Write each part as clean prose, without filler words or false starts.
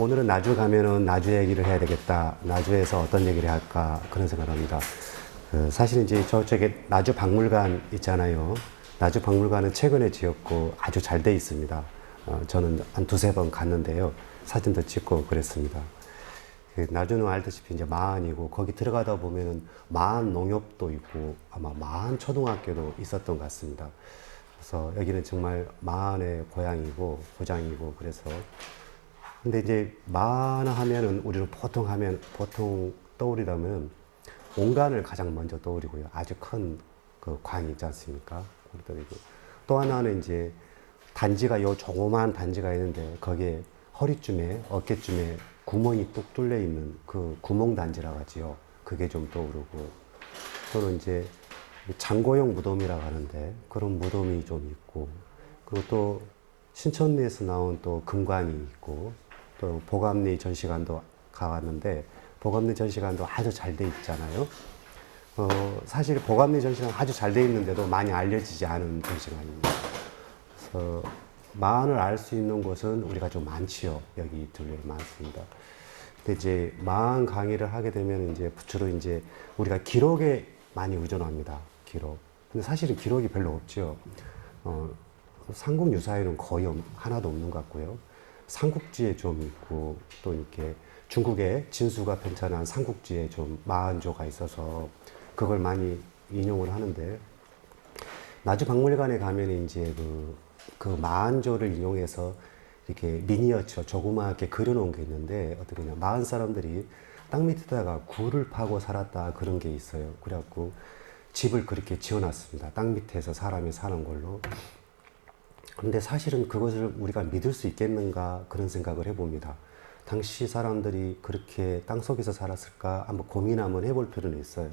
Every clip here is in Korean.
오늘은 나주 가면은 나주 얘기를 해야 되겠다. 나주에서 어떤 얘기를 할까 그런 생각을 합니다. 사실 이제 저쪽에 나주 박물관 있잖아요. 나주 박물관은 최근에 지었고 아주 잘 돼 있습니다. 저는 한 두세 번 갔는데요. 사진도 찍고 그랬습니다. 나주는 알다시피 이제 마안이고 거기 들어가다 보면은 마안 농협도 있고 아마 마안 초등학교도 있었던 것 같습니다. 그래서 여기는 정말 마안의 고향이고 고장이고 그래서 근데 이제 마안 하면은 우리는 보통 떠오르다면 온간을 가장 먼저 떠오르고요. 아주 큰 그 광이 있지 않습니까? 또 하나는 이제 단지가 요 조그만 단지가 있는데 거기에 허리쯤에 어깨쯤에 구멍이 뚝 뚫려 있는 그 구멍 단지라고 하지요. 그게 좀 떠오르고 또는 이제 장고용 무덤이라고 하는데 그런 무덤이 좀 있고 그리고 또 신천리에서 나온 또 금관이 있고 또 보감리 전시관도 가봤는데 보감리 전시관도 아주 잘 돼 있잖아요. 사실 보감리 전시관 아주 잘 돼 있는데도 많이 알려지지 않은 전시관입니다. 그래서 마안을 알 수 있는 곳은 우리가 좀 많지요. 여기 둘레 많습니다. 근데 이제 마안 강의를 하게 되면 이제 주로 이제 우리가 기록에 많이 의존합니다. 기록. 근데 사실은 기록이 별로 없죠. 삼국 유사에는 거의 하나도 없는 것 같고요. 삼국지에 좀 있고 또 이렇게 중국의 진수가 편찬한 삼국지에 좀 마안조가 있어서 그걸 많이 인용을 하는데 나주 박물관에 가면 이제 그 마안조를 이용해서 이렇게 미니어처 조그맣게 그려놓은 게 있는데 어떻게 보면 마안 사람들이 땅 밑에다가 굴을 파고 살았다 그런 게 있어요. 그래갖고 집을 그렇게 지어놨습니다. 땅 밑에서 사람이 사는 걸로. 그런데 사실은 그것을 우리가 믿을 수 있겠는가 그런 생각을 해봅니다. 당시 사람들이 그렇게 땅 속에서 살았을까 한번 고민 한번 해볼 필요는 있어요.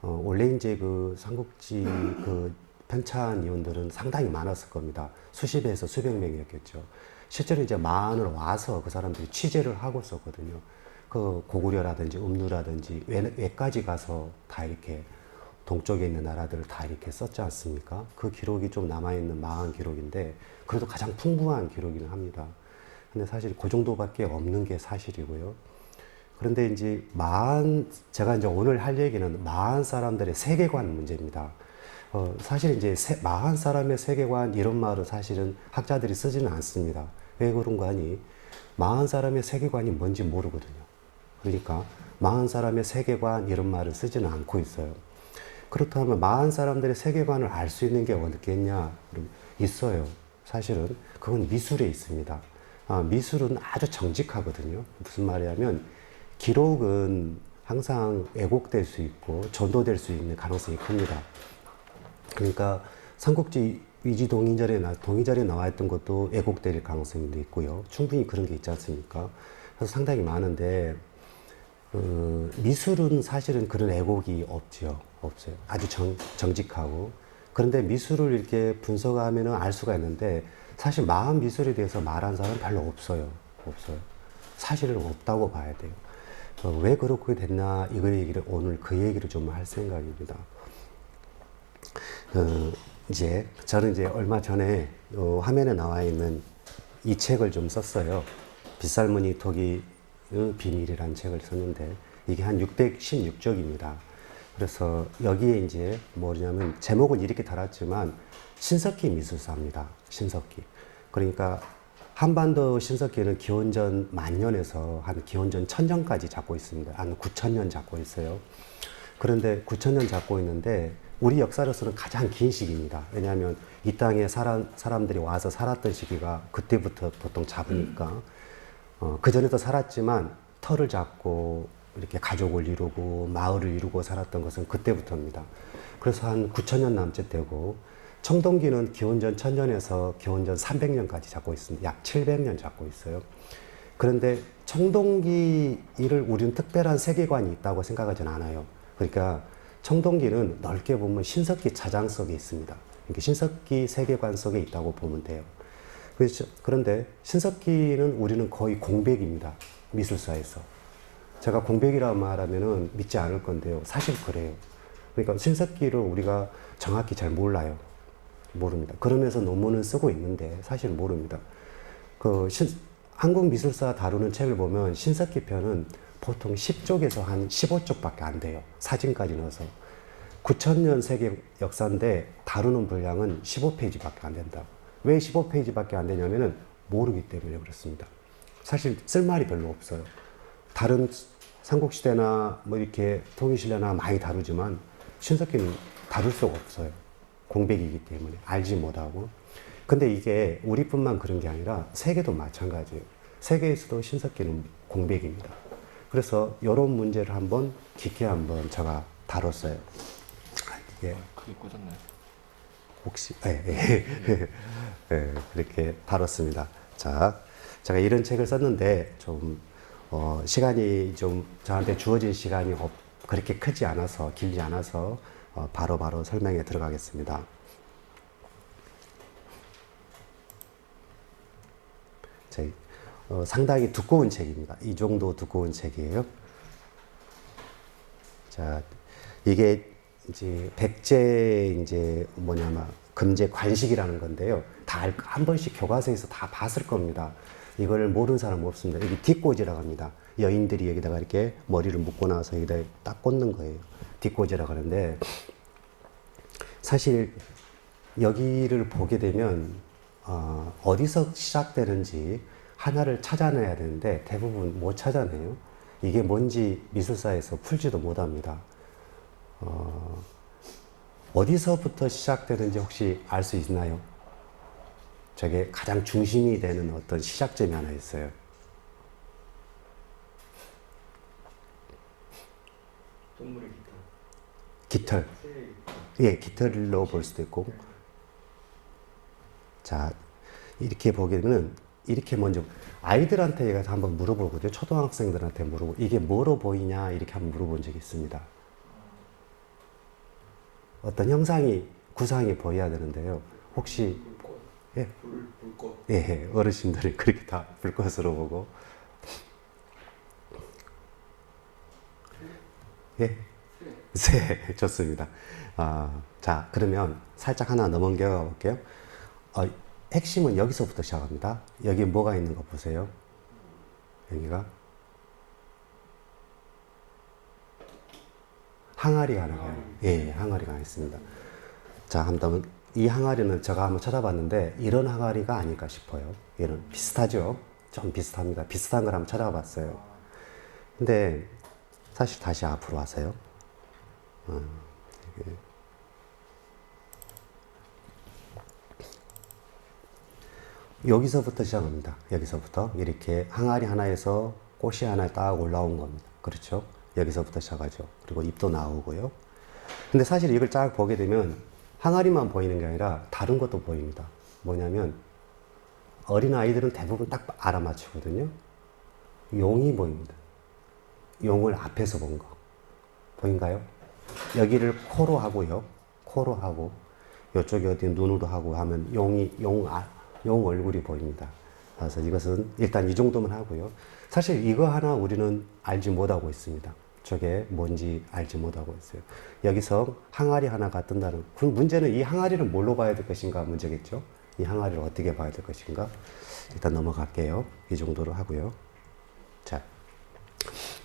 원래 이제 그 삼국지 그 편찬위원들은 상당히 많았을 겁니다. 수십에서 수백 명이었겠죠. 실제로 이제 마안을 와서 그 사람들이 취재를 하고 있었거든요. 그 고구려라든지 음루라든지 외까지 가서 다 이렇게 동쪽에 있는 나라들을 다 이렇게 썼지 않습니까? 그 기록이 좀 남아있는 마안 기록인데 그래도 가장 풍부한 기록이긴 합니다. 근데 사실 그 정도밖에 없는 게 사실이고요. 그런데 이제 제가 이제 오늘 할 얘기는 마안 사람들의 세계관 문제입니다. 사실 이제 마안 사람의 세계관 이런 말은 사실은 학자들이 쓰지는 않습니다. 왜 그런가 하니 마안 사람의 세계관이 뭔지 모르거든요. 그러니까 마안 사람의 세계관 이런 말을 쓰지는 않고 있어요. 그렇다면 마안 사람들의 세계관을 알 수 있는 게 어딨겠냐? 있어요. 사실은 그건 미술에 있습니다. 미술은 아주 정직하거든요. 무슨 말이냐면 기록은 항상 왜곡될 수 있고 전도될 수 있는 가능성이 큽니다. 그러니까 삼국지 위지 동의절에 나와 있던 것도 왜곡될 가능성도 있고요. 충분히 그런 게 있지 않습니까? 그래서 상당히 많은데 미술은 사실은 그런 왜곡이 없어요. 아주 정직하고. 그런데 미술을 이렇게 분석하면 알 수가 있는데 사실 마안 미술에 대해서 말하는 사람은 별로 없어요. 사실은 없다고 봐야 돼요. 왜 그렇게 됐나 오늘 그 얘기를 좀 할 생각입니다. 이제 저는 이제 얼마 전에 화면에 나와 있는 이 책을 좀 썼어요. 빗살무늬 토기의 비밀이라는 책을 썼는데 이게 한 616쪽입니다. 그래서 여기에 이제 뭐냐면 제목은 이렇게 달았지만 신석기 미술사입니다. 신석기. 그러니까 한반도 신석기는 기원전 만년에서 한 기원전 천년까지 잡고 있습니다. 한 9천년 잡고 있어요. 그런데 9천년 잡고 있는데 우리 역사로서는 가장 긴 시기입니다. 왜냐하면 이 땅에 사람들이 와서 살았던 시기가 그때부터 보통 잡으니까 그 전에도 살았지만 터를 잡고 이렇게 가족을 이루고 마을을 이루고 살았던 것은 그때부터입니다. 그래서 한 9천년 남짓 되고 청동기는 기원전 1000년에서 기원전 300년까지 잡고 있습니다. 약 700년 잡고 있어요. 그런데 청동기를 우리는 특별한 세계관이 있다고 생각하진 않아요. 그러니까 청동기는 넓게 보면 신석기 차장 속에 있습니다. 그러니까 신석기 세계관 속에 있다고 보면 돼요. 그런데 신석기는 우리는 거의 공백입니다. 미술사에서. 제가 공백이라고 말하면은 믿지 않을 건데요. 사실 그래요. 그러니까 신석기를 우리가 정확히 잘 몰라요. 모릅니다. 그러면서 논문을 쓰고 있는데 사실 모릅니다. 한국 미술사 다루는 책을 보면 신석기 편은 보통 10쪽에서 한 15쪽밖에 안 돼요. 사진까지 넣어서. 9,000년 세계 역사인데 다루는 분량은 15페이지밖에 안 된다. 왜 15페이지밖에 안 되냐면은 모르기 때문에 그렇습니다. 사실 쓸 말이 별로 없어요. 다른 삼국시대나 뭐 이렇게 통일신라나 많이 다루지만 신석기는 다룰 수가 없어요. 공백이기 때문에 알지 못하고. 근데 이게 우리뿐만 그런 게 아니라 세계도 마찬가지예요. 세계에서도 신석기는 공백입니다. 그래서 이런 문제를 한번 깊게 한번 제가 다뤘어요. 이게 그게 꽂았나요? 혹시 그렇게 다뤘습니다. 자, 제가 이런 책을 썼는데 좀 시간이 좀 저한테 주어진 시간이 그렇게 크지 않아서 길지 않아서 바로 설명에 들어가겠습니다. 상당히 두꺼운 책입니다. 이 정도 두꺼운 책이에요. 자, 이게 이제 백제 이제 뭐냐면 금제 관식이라는 건데요. 다 한 번씩 교과서에서 다 봤을 겁니다. 이걸 모르는 사람 없습니다. 여기 뒷꽂이라고 합니다. 여인들이 여기다가 이렇게 머리를 묶고 나서 여기다 딱 꽂는 거예요. 뒷꽂이라고 하는데 사실 여기를 보게 되면 어디서 시작되는지 하나를 찾아내야 되는데 대부분 못 찾아내요. 이게 뭔지 미술사에서 풀지도 못합니다. 어디서부터 시작되는지 혹시 알 수 있나요? 저게 가장 중심이 되는 어떤 시작점이 하나 있어요. 동물의 깃털. 예, 깃털로 볼 수도 있고. 자, 이렇게 보게 되면 이렇게 먼저 아이들한테 가서 한번 물어보거든요. 초등학생들한테 물어보고 이게 뭐로 보이냐 이렇게 한번 물어본 적이 있습니다. 어떤 형상이 구상이 보여야 되는데요. 혹시 불꽃. 예, 불꽃. 예, 어르신들이 그렇게 다 불꽃으로 보고 예, 새 좋습니다. 자, 그러면 살짝 하나 넘어가 볼게요. 핵심은 여기서부터 시작합니다. 여기 뭐가 있는 거 보세요. 여기가 항아리가 하나가 예, 항아리가 하나 있습니다. 자, 한번 이 항아리는 제가 한번 찾아봤는데 이런 항아리가 아닐까 싶어요. 얘는 비슷하죠? 좀 비슷합니다. 비슷한 걸 한번 찾아봤어요. 근데 사실 다시 앞으로 와서요. 여기서부터 시작합니다. 여기서부터 이렇게 항아리 하나에서 꽃이 하나 딱 올라온 겁니다. 그렇죠? 여기서부터 시작하죠. 그리고 잎도 나오고요. 근데 사실 이걸 쫙 보게 되면 항아리만 보이는 게 아니라 다른 것도 보입니다. 뭐냐면 어린 아이들은 대부분 딱 알아맞히거든요. 용이 보입니다. 용을 앞에서 본 거. 보인가요? 여기를 코로 하고요. 코로 하고 이쪽에 어디 눈으로 하고 하면 용 얼굴이 보입니다. 그래서 이것은 일단 이 정도만 하고요. 사실 이거 하나 우리는 알지 못하고 있습니다. 저게 뭔지 알지 못하고 있어요. 여기서 항아리 하나가 뜬다는, 그 문제는 이 항아리를 뭘로 봐야 될 것인가 문제겠죠. 이 항아리를 어떻게 봐야 될 것인가. 일단 넘어갈게요. 이 정도로 하고요. 자,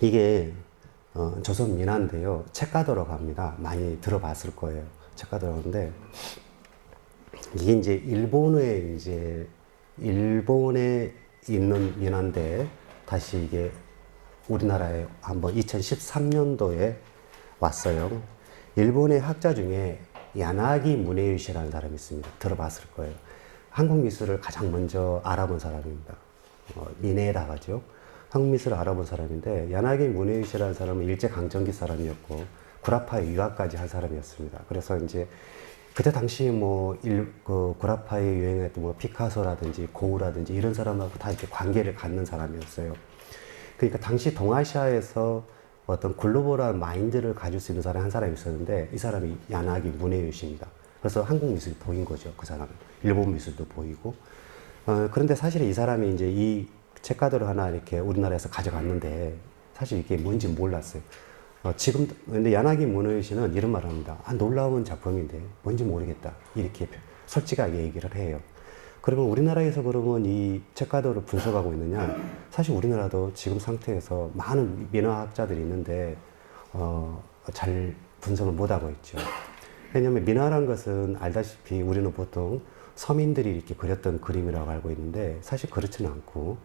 이게 조선 민화인데요. 책가도라고 합니다. 많이 들어봤을 거예요. 책가도라고 하는데 이게 이제 일본에 있는 민화인데 다시 이게 우리나라에 한번 2013년도에 왔어요. 일본의 학자 중에 야나기 무네유시라는 사람이 있습니다. 들어봤을 거예요. 한국 미술을 가장 먼저 알아본 사람입니다. 미네라고 하죠. 한국 미술을 알아본 사람인데 야나기 무네유시라는 사람은 일제강점기 사람이었고 구라파에 유학까지 한 사람이었습니다. 그래서 이제 그때 당시 구라파에 유행했던 뭐 피카소라든지 고우라든지 이런 사람하고 다 이렇게 관계를 갖는 사람이었어요. 그러니까 당시 동아시아에서 어떤 글로벌한 마인드를 가질 수 있는 사람이 한 사람이 있었는데 이 사람이 야나기 무네유시입니다. 그래서 한국 미술이 보인 거죠. 그 사람은. 일본 미술도 보이고. 그런데 사실 이 사람이 이제 이 책가도를 하나 이렇게 우리나라에서 가져갔는데 사실 이게 뭔지 몰랐어요. 근데 야나기 무네유시는 이런 말을 합니다. 놀라운 작품인데 뭔지 모르겠다. 이렇게 솔직하게 얘기를 해요. 그러면 우리나라에서 그러면 이 체카도를 분석하고 있느냐? 사실 우리나라도 지금 상태에서 많은 민화학자들이 있는데 잘 분석을 못하고 있죠. 왜냐하면 민화라는 것은 알다시피 우리는 보통 서민들이 이렇게 그렸던 그림이라고 알고 있는데 사실 그렇지는 않고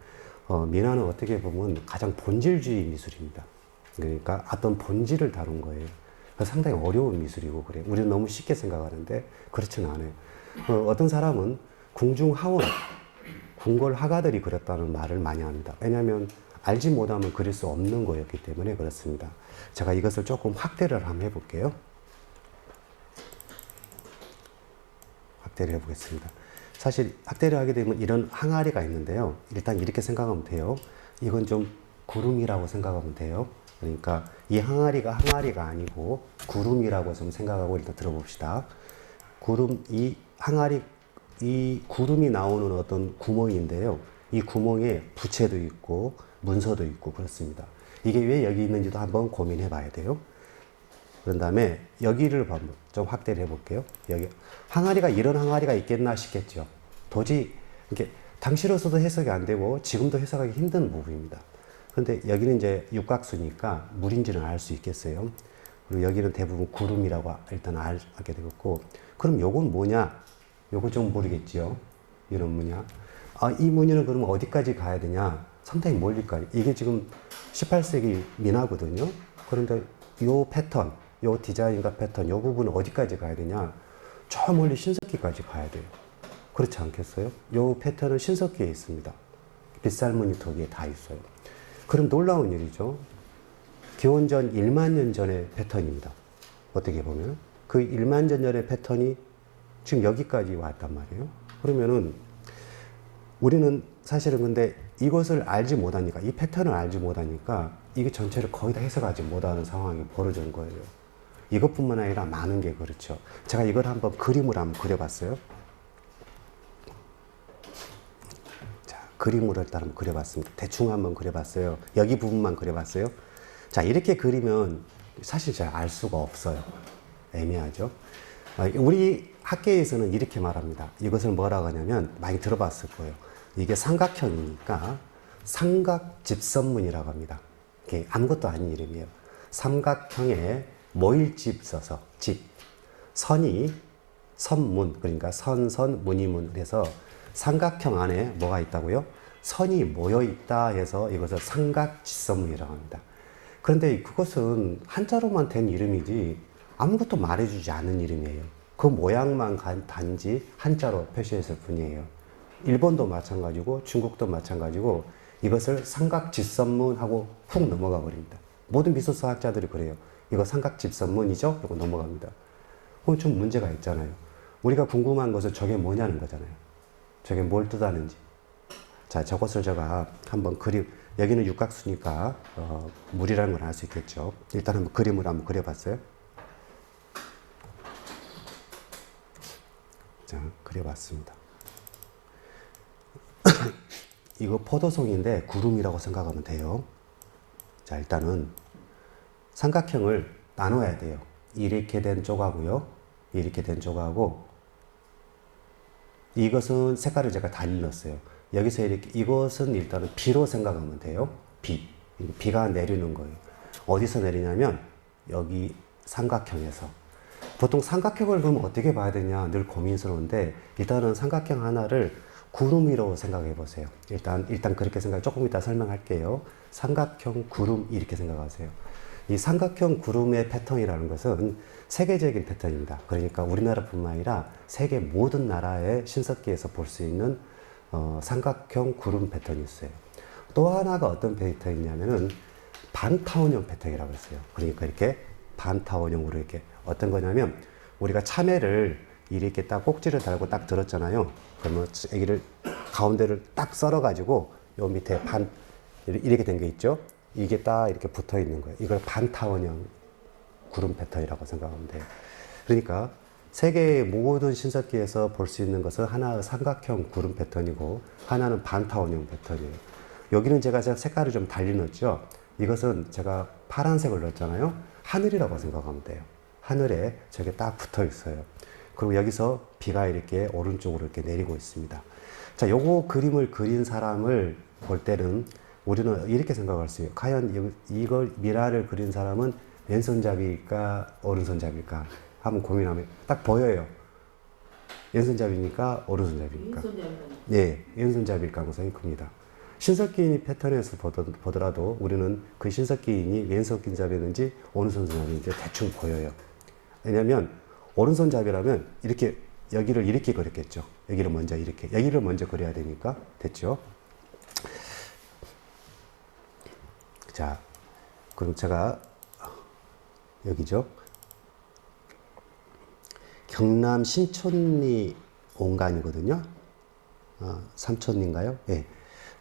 민화는 어떻게 보면 가장 본질주의 미술입니다. 그러니까 어떤 본질을 다룬 거예요. 그래서 상당히 어려운 미술이고 그래요. 우리는 너무 쉽게 생각하는데 그렇지는 않아요. 어떤 사람은 궁중하원, 궁궐 화가들이 그렸다는 말을 많이 합니다. 왜냐하면 알지 못하면 그릴 수 없는 거였기 때문에 그렇습니다. 제가 이것을 조금 확대를 한번 해볼게요. 확대를 해보겠습니다. 사실 확대를 하게 되면 이런 항아리가 있는데요. 일단 이렇게 생각하면 돼요. 이건 좀 구름이라고 생각하면 돼요. 그러니까 이 항아리가 항아리가 아니고 구름이라고 좀 생각하고 일단 들어봅시다. 구름, 이 항아리, 이 구름이 나오는 어떤 구멍인데요. 이 구멍에 부채도 있고 문서도 있고 그렇습니다. 이게 왜 여기 있는지도 한번 고민해 봐야 돼요. 그런 다음에 여기를 좀 확대를 해볼게요. 여기 항아리가 이런 항아리가 있겠나 싶겠죠. 도저히 이렇게 당시로서도 해석이 안 되고 지금도 해석하기 힘든 부분입니다. 그런데 여기는 이제 육각수니까 물인지는 알 수 있겠어요. 그리고 여기는 대부분 구름이라고 일단 알게 되겠고, 그럼 요건 뭐냐? 요거 좀 모르겠지요. 이런 무늬야. 이 무늬는 그러면 어디까지 가야 되냐? 상당히 멀리까지. 이게 지금 18세기 민화거든요. 그런데 요 패턴, 요 디자인과 패턴, 요 부분은 어디까지 가야 되냐? 저 멀리 신석기까지 가야 돼요. 그렇지 않겠어요? 요 패턴은 신석기에 있습니다. 빗살무늬 턱에 다 있어요. 그럼 놀라운 일이죠. 기원전 1만 년 전의 패턴입니다. 어떻게 보면. 그 1만 년 전의 패턴이 지금 여기까지 왔단 말이에요. 그러면은 우리는 사실은 근데 이것을 알지 못하니까, 이 패턴을 알지 못하니까 이게 전체를 거의 다 해석하지 못하는 상황이 벌어진 거예요. 이것뿐만 아니라 많은 게 그렇죠. 제가 이걸 한번 그림으로 한번 그려봤어요. 자, 그림으로 일단 한번 그려봤습니다. 대충 한번 그려봤어요. 여기 부분만 그려봤어요. 자, 이렇게 그리면 사실 잘 알 수가 없어요. 애매하죠. 우리 학계에서는 이렇게 말합니다. 이것을 뭐라고 하냐면 많이 들어봤을 거예요. 이게 삼각형이니까 삼각집선문이라고 합니다. 이게 아무것도 아닌 이름이에요. 삼각형에 모일집 써서 집, 선이 선문, 그러니까 선선 무늬문. 그래서 삼각형 안에 뭐가 있다고요? 선이 모여 있다 해서 이것을 삼각집선문이라고 합니다. 그런데 그것은 한자로만 된 이름이지 아무것도 말해주지 않은 이름이에요. 그 모양만 단지 한자로 표시했을 뿐이에요. 일본도 마찬가지고 중국도 마찬가지고 이것을 삼각집선문하고 훅 넘어가 버립니다. 모든 미술사학자들이 그래요. 이거 삼각집선문이죠? 이거 넘어갑니다. 그건 좀 문제가 있잖아요. 우리가 궁금한 것은 저게 뭐냐는 거잖아요. 저게 뭘 뜻하는지. 자, 저것을 제가 한번 여기는 육각수니까 물이라는 걸 알 수 있겠죠. 일단 한번 그림으로 한번 그려봤어요. 자, 그려봤습니다. 이거 포도송인데 구름이라고 생각하면 돼요. 자, 일단은 삼각형을 나눠야 돼요. 이렇게 된 쪽하고요. 이렇게 된 쪽하고 이것은 색깔을 제가 달리 넣었어요. 여기서 이렇게 이것은 일단은 비로 생각하면 돼요. 비가 내리는 거예요. 어디서 내리냐면 여기 삼각형에서. 보통 삼각형을 그러면 어떻게 봐야 되냐 늘 고민스러운데 일단은 삼각형 하나를 구름이라고 생각해 보세요. 일단 그렇게 조금 이따 설명할게요. 삼각형 구름 이렇게 생각하세요. 이 삼각형 구름의 패턴이라는 것은 세계적인 패턴입니다. 그러니까 우리나라뿐만 아니라 세계 모든 나라의 신석기에서 볼 수 있는 삼각형 구름 패턴이 있어요. 또 하나가 어떤 패턴이냐면은 반타원형 패턴이라고 했어요. 그러니까 이렇게 반타원형으로 이렇게 어떤 거냐면 우리가 참외를 이렇게 딱 꼭지를 달고 딱 들었잖아요. 그러면 여기를 가운데를 딱 썰어가지고 요 밑에 이렇게 된 게 있죠. 이게 딱 이렇게 붙어 있는 거예요. 이걸 반타원형 구름 패턴이라고 생각하면 돼요. 그러니까 세계의 모든 신석기에서 볼 수 있는 것은 하나의 삼각형 구름 패턴이고 하나는 반타원형 패턴이에요. 여기는 제가 색깔을 좀 달리 넣었죠. 이것은 제가 파란색을 넣었잖아요. 하늘이라고 생각하면 돼요. 하늘에 저게 딱 붙어 있어요. 그리고 여기서 비가 이렇게 오른쪽으로 이렇게 내리고 있습니다. 자, 요거 그림을 그린 사람을 볼 때는 우리는 이렇게 생각할 수 있어요. 과연 이걸 미라를 그린 사람은 왼손잡이일까 오른손잡이일까 한번 고민하면 딱 보여요. 왼손잡이니까 오른손잡이니까. 예, 왼손잡이일 가능성이 큽니다. 신석기인이 패턴에서 보더라도 우리는 그 신석기인이 왼손잡이든지 오른손잡이든지 대충 보여요. 왜냐면 오른손잡이라면 이렇게 여기를 이렇게 그렸겠죠. 여기를 먼저 이렇게, 여기를 먼저 그려야 되니까. 됐죠? 자, 그럼 제가 여기죠. 경남 신촌리 온간이거든요. 삼촌인가요? 예.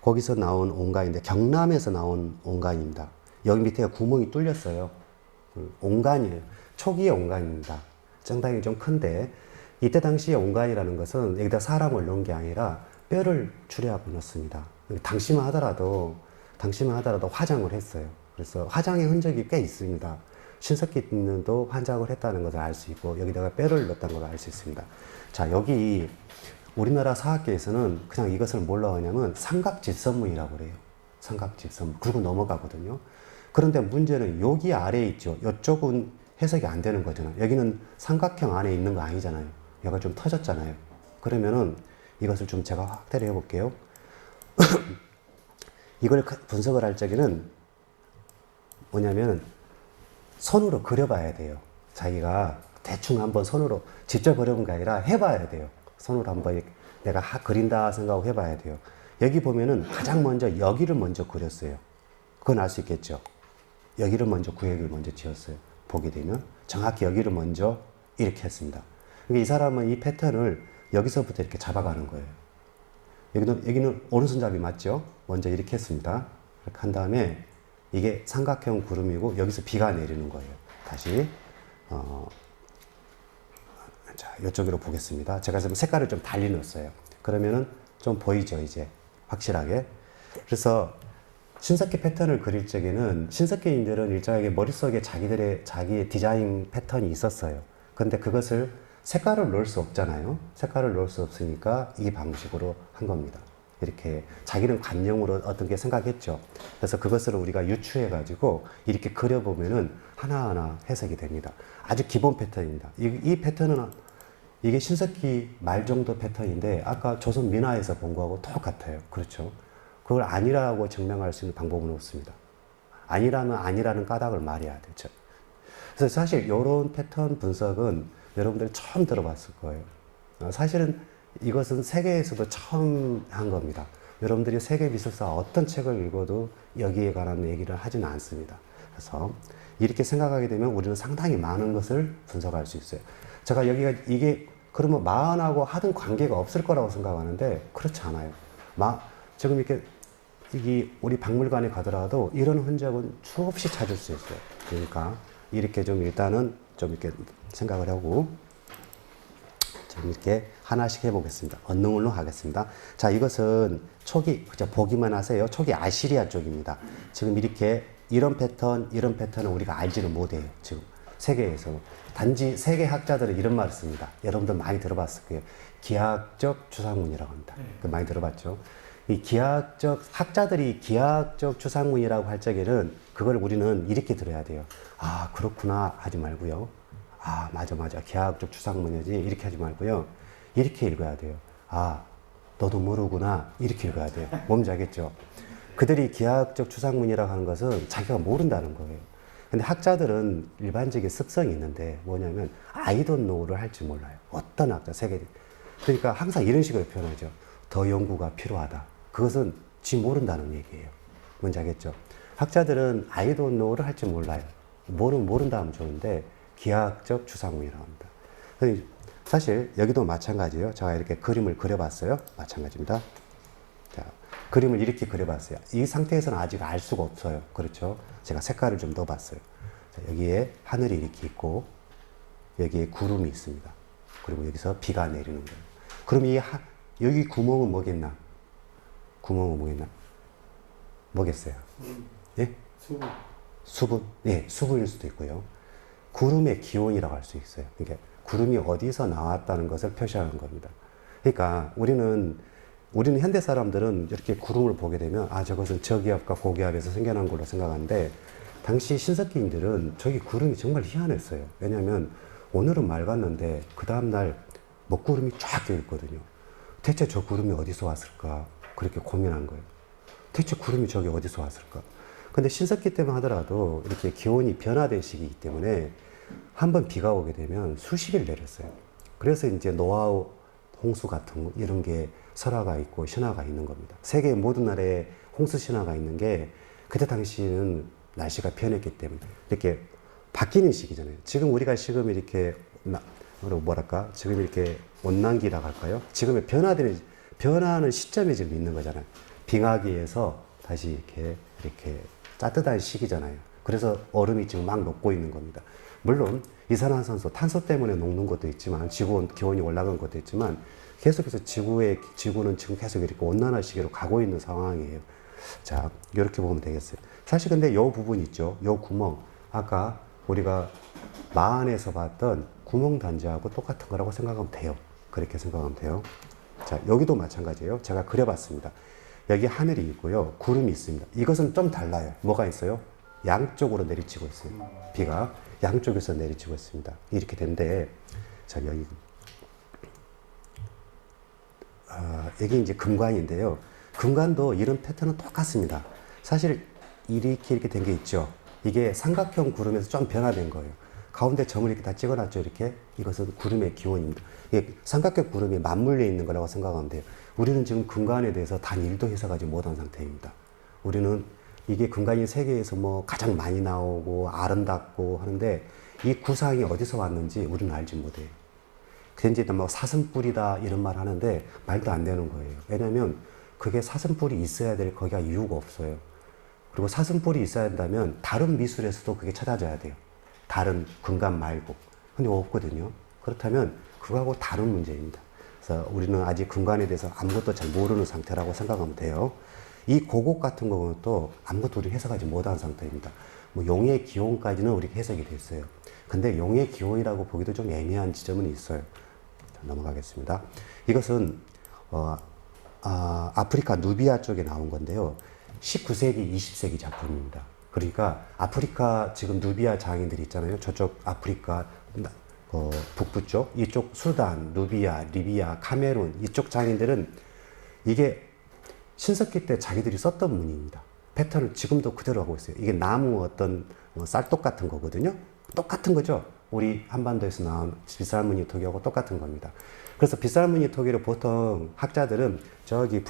거기서 나온 온간인데 경남에서 나온 온간입니다. 여기 밑에 구멍이 뚫렸어요. 온간이에요. 초기의 온간입니다. 상당히 좀 큰데 이때 당시에 온간이라는 것은 여기다 사람을 넣은 게 아니라 뼈를 추려하고 넣습니다. 당시만 하더라도 화장을 했어요. 그래서 화장의 흔적이 꽤 있습니다. 신석기도 화장을 했다는 것을 알 수 있고 여기다가 뼈를 넣었다는 걸 알 수 있습니다. 자, 여기 우리나라 사학계에서는 그냥 이것을 뭘로 하냐면 삼각집선문이라고 그래요. 삼각집선문. 그리고 넘어가거든요. 그런데 문제는 여기 아래에 있죠. 이쪽은 해석이 안 되는 거잖아요. 여기는 삼각형 안에 있는 거 아니잖아요. 여기가 좀 터졌잖아요. 그러면은 이것을 좀 제가 확대를 해볼게요. 이걸 분석을 할 적에는 뭐냐면 손으로 그려봐야 돼요. 자기가 대충 한번 손으로 직접 그려본 게 아니라 해봐야 돼요. 손으로 한번 내가 그린다 생각하고 해봐야 돼요. 여기 보면은 가장 먼저 여기를 먼저 그렸어요. 그건 알 수 있겠죠. 여기를 먼저 구획을 먼저 지었어요. 보게 되면 정확히 여기를 먼저 이렇게 했습니다. 그러니까 이 사람은 이 패턴을 여기서부터 이렇게 잡아가는 거예요. 여기는 오른손잡이 맞죠? 먼저 이렇게 했습니다. 이렇게 한 다음에 이게 삼각형 구름이고 여기서 비가 내리는 거예요. 다시 자, 이쪽으로 보겠습니다. 제가 지금 색깔을 좀 달리 넣었어요. 그러면은 좀 보이죠, 이제 확실하게. 그래서 신석기 패턴을 그릴 적에는 신석기인들은 일정하게 머릿속에 자기의 디자인 패턴이 있었어요. 근데 그것을 색깔을 넣을 수 없잖아요. 색깔을 넣을 수 없으니까 이 방식으로 한 겁니다. 이렇게 자기는 관념으로 어떤 게 생각했죠. 그래서 그것을 우리가 유추해 가지고 이렇게 그려보면은 하나하나 해석이 됩니다. 아주 기본 패턴입니다. 이 패턴은 이게 신석기 말 정도 패턴인데 아까 조선 민화에서 본 거하고 똑같아요. 그렇죠. 그걸 아니라고 증명할 수 있는 방법은 없습니다. 아니라면 아니라는 까닭을 말해야 되죠. 그래서 사실 이런 패턴 분석은 여러분들 처음 들어봤을 거예요. 사실은 이것은 세계에서도 처음 한 겁니다. 여러분들이 세계 미술사 어떤 책을 읽어도 여기에 관한 얘기를 하지는 않습니다. 그래서 이렇게 생각하게 되면 우리는 상당히 많은 것을 분석할 수 있어요. 제가 이게 그러면 마흔하고 하등 관계가 없을 거라고 생각하는데 그렇지 않아요. 지금 이렇게 우리 박물관에 가더라도 이런 흔적은 수없이 찾을 수 있어요. 그러니까 이렇게 좀 일단은 좀 이렇게 생각을 하고 좀 이렇게 하나씩 해보겠습니다. 언능으로 하겠습니다. 자, 이것은 초기, 그죠? 보기만 하세요. 초기 아시리아 쪽입니다. 지금 이런 패턴은 우리가 알지는 못해요. 지금 세계에서. 단지 세계 학자들은 이런 말을 씁니다. 여러분들 많이 들어봤을 거예요. 기하학적 추상문이라고 합니다. 많이 들어봤죠? 학자들이 기하학적 추상문이라고 할 적에는 그걸 우리는 이렇게 들어야 돼요. 아, 그렇구나 하지 말고요. 아, 맞아. 기하학적 추상문이지. 이렇게 하지 말고요. 이렇게 읽어야 돼요. 아, 너도 모르구나. 이렇게 읽어야 돼요. 뭔지 알겠죠? 그들이 기하학적 추상문이라고 하는 것은 자기가 모른다는 거예요. 근데 학자들은 일반적인 습성이 있는데 뭐냐면 I don't know를 할 줄 몰라요. 어떤 학자, 세계적인. 그러니까 항상 이런 식으로 표현하죠. 더 연구가 필요하다. 그것은 지 모른다는 얘기예요. 뭔지 알겠죠? 학자들은 I don't know를 할 줄 몰라요. 모른다 하면 좋은데 기하학적 추상문이라고 합니다. 사실 여기도 마찬가지예요. 제가 이렇게 그림을 그려봤어요. 마찬가지입니다. 자, 그림을 이렇게 그려봤어요. 이 상태에서는 아직 알 수가 없어요. 그렇죠? 제가 색깔을 좀 넣어봤어요. 자, 여기에 하늘이 이렇게 있고 여기에 구름이 있습니다. 그리고 여기서 비가 내리는 거예요. 그럼 여기 구멍은 뭐겠나? 뭐겠어요? 예? 수분? 예, 수분일 수도 있고요. 구름의 기온이라고 할 수 있어요. 그러니까 구름이 어디서 나왔다는 것을 표시하는 겁니다. 그러니까 우리는 우리는 현대 사람들은 이렇게 구름을 보게 되면 아 저것은 저기압과 고기압에서 생겨난 걸로 생각하는데 당시 신석기인들은 저기 구름이 정말 희한했어요. 왜냐하면 오늘은 맑았는데 그 다음날 먹구름이 쫙 껴있거든요. 대체 저 구름이 어디서 왔을까 그렇게 고민한 거예요. 대체 구름이 저기 어디서 왔을까. 근데 신석기 때만 하더라도 이렇게 기온이 변화된 시기이기 때문에 한번 비가 오게 되면 수십일 내렸어요. 그래서 이제 노아우 홍수 같은 이런 게 설화가 있고 신화가 있는 겁니다. 세계 모든 나라에 홍수 신화가 있는 게 그때 당시에는 날씨가 변했기 때문에 이렇게 바뀌는 시기잖아요. 지금 우리가 지금 이렇게 뭐랄까 지금 이렇게 온난기라고 할까요? 지금의 변화하는 시점에 지금 있는 거잖아요. 빙하기에서 다시 이렇게 따뜻한 시기잖아요. 그래서 얼음이 지금 막 녹고 있는 겁니다. 물론 이산화탄소, 탄소 때문에 녹는 것도 있지만 지구 기온이 올라간 것도 있지만 계속해서 지구는 지금 계속 이렇게 온난화 시기로 가고 있는 상황이에요. 자, 이렇게 보면 되겠어요. 사실 근데 요 부분 있죠. 요 구멍. 아까 우리가 마안에서 봤던 구멍 단지하고 똑같은 거라고 생각하면 돼요. 그렇게 생각하면 돼요. 자, 여기도 마찬가지예요. 제가 그려봤습니다. 여기 하늘이 있고요. 구름이 있습니다. 이것은 좀 달라요. 뭐가 있어요? 양쪽으로 내리치고 있어요. 비가 양쪽에서 내리치고 있습니다. 이렇게 된데, 자, 여기 이제 금관인데요. 금관도 이런 패턴은 똑같습니다. 사실 이렇게 된 게 있죠. 이게 삼각형 구름에서 좀 변화된 거예요. 가운데 점을 이렇게 다 찍어놨죠. 이렇게. 이것은 구름의 기원입니다. 이게 삼각형 구름이 맞물려 있는 거라고 생각하면 돼요. 우리는 지금 금관에 대해서 단 1도 해석하지 못한 상태입니다. 우리는 이게 금관이 세계에서 뭐 가장 많이 나오고 아름답고 하는데 이 구상이 어디서 왔는지 우리는 알지 못해요. 그래서 이제 뭐 사슴뿔이다 이런 말 하는데 말도 안 되는 거예요. 왜냐면 그게 사슴뿔이 있어야 될 거기가 이유가 없어요. 그리고 사슴뿔이 있어야 한다면 다른 미술에서도 그게 찾아져야 돼요. 다른 금관 말고. 근데 없거든요. 그렇다면 그거하고 다른 문제입니다. 그래서 우리는 아직 금관에 대해서 아무것도 잘 모르는 상태라고 생각하면 돼요. 이 고곡 같은 경우는 또 아무것도 우리 해석하지 못한 상태입니다. 뭐 용의 기온까지는 우리 해석이 됐어요. 근데 용의 기온이라고 보기도 좀 애매한 지점은 있어요. 자, 넘어가겠습니다. 이것은 아프리카 누비아 쪽에 나온 건데요. 19세기, 20세기 작품입니다. 그러니까 아프리카 지금 누비아 장인들이 있잖아요. 저쪽 아프리카 북부 쪽, 이쪽 수단, 누비아, 리비아, 카메룬 이쪽 장인들은 이게 신석기 때 자기들이 썼던 무늬입니다. 패턴을 지금도 그대로 하고 있어요. 이게 나무 어떤 쌀독 같은 거거든요. 똑같은 거죠. 우리 한반도에서 나온 빗살무늬 토기하고 똑같은 겁니다. 그래서 빗살무늬 토기를 보통 학자들은 저기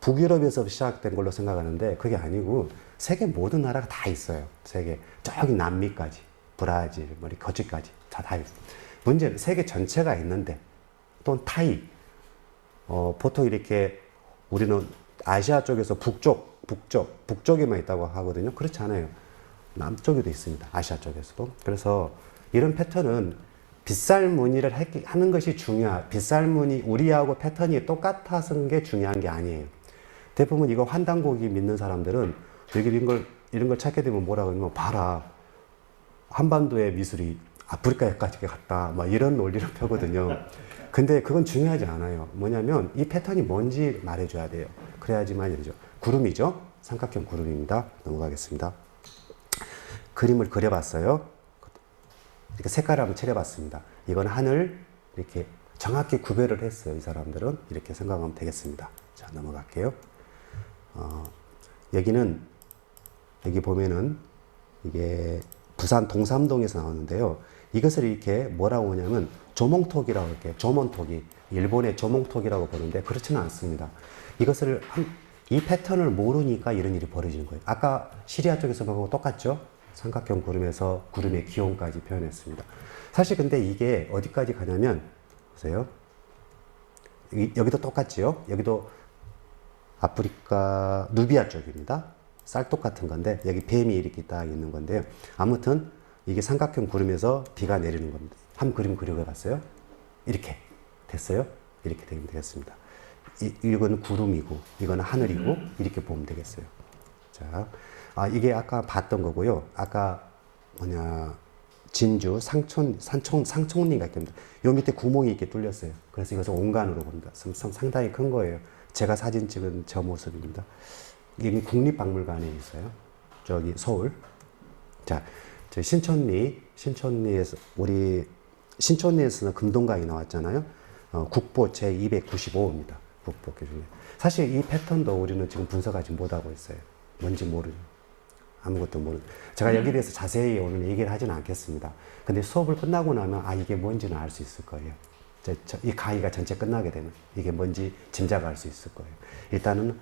북유럽에서 시작된 걸로 생각하는데 그게 아니고 세계 모든 나라가 다 있어요. 세계 저기 남미까지, 브라질, 머리 거치까지 다 있어요. 문제는 세계 전체가 있는데 또는 타이, 보통 이렇게 우리는 아시아 쪽에서 북쪽에만 있다고 하거든요. 그렇지 않아요. 남쪽에도 있습니다. 아시아 쪽에서도. 그래서 이런 패턴은 빗살 무늬를 하는 것이 빗살 무늬, 우리하고 패턴이 똑같아서 게 중요한 게 아니에요. 대부분 이거 환단고기 믿는 사람들은 여기 이런 걸 찾게 되면 뭐라 그러면 봐라. 한반도의 미술이 아프리카까지 갔다. 막 이런 논리를 펴거든요. 근데 그건 중요하지 않아요. 뭐냐면 이 패턴이 뭔지 말해줘야 돼요. 그래야지만 이죠. 구름이죠. 삼각형 구름입니다. 넘어가겠습니다. 그림을 그려봤어요. 이렇게 색깔을 한번 칠해봤습니다. 이건 하늘 이렇게 정확히 구별을 했어요. 이 사람들은 이렇게 생각하면 되겠습니다. 자, 넘어갈게요. 여기 보면은 이게 부산 동삼동에서 나오는데요. 이것을 이렇게 뭐라고 하냐면 조몽토기라고 할게요. 조몽토기. 일본의 조몽토기라고 보는데 그렇지는 않습니다. 이 패턴을 모르니까 이런 일이 벌어지는 거예요. 아까 시리아 쪽에서 본 거하고 똑같죠? 삼각형 구름에서 구름의 기온까지 표현했습니다. 사실 근데 이게 어디까지 가냐면 보세요. 여기도 똑같지요? 여기도 아프리카 누비아 쪽입니다. 쌀독 같은 건데 여기 뱀이 이렇게 딱 있는 건데요. 아무튼 이게 삼각형 구름에서 비가 내리는 겁니다. 한 그림 그려봤어요? 이렇게 됐어요? 이렇게 되면 되겠습니다. 이건 구름이고 이건 하늘이고 이렇게 보면 되겠어요. 자, 이게 아까 봤던 거고요. 아까 진주 상총리 같습니다. 요 밑에 구멍이 이렇게 뚫렸어요. 그래서 이것을 온간으로 본다. 상당히 큰 거예요. 제가 사진 찍은 저 모습입니다. 여기 국립박물관에 있어요. 저기 서울. 자, 저 신촌리에서 우리 신촌리에서는 금동강이 나왔잖아요. 국보 제 295호입니다. 국보 기준에. 사실 이 패턴도 우리는 지금 분석하지 못하고 있어요. 뭔지 모르죠. 아무것도 모르죠. 제가 여기에 대해서 자세히 오늘 얘기를 하지는 않겠습니다. 근데 수업을 끝나고 나면 이게 뭔지는 알 수 있을 거예요. 이 강의가 전체 끝나게 되면 이게 뭔지 짐작할 수 있을 거예요. 일단은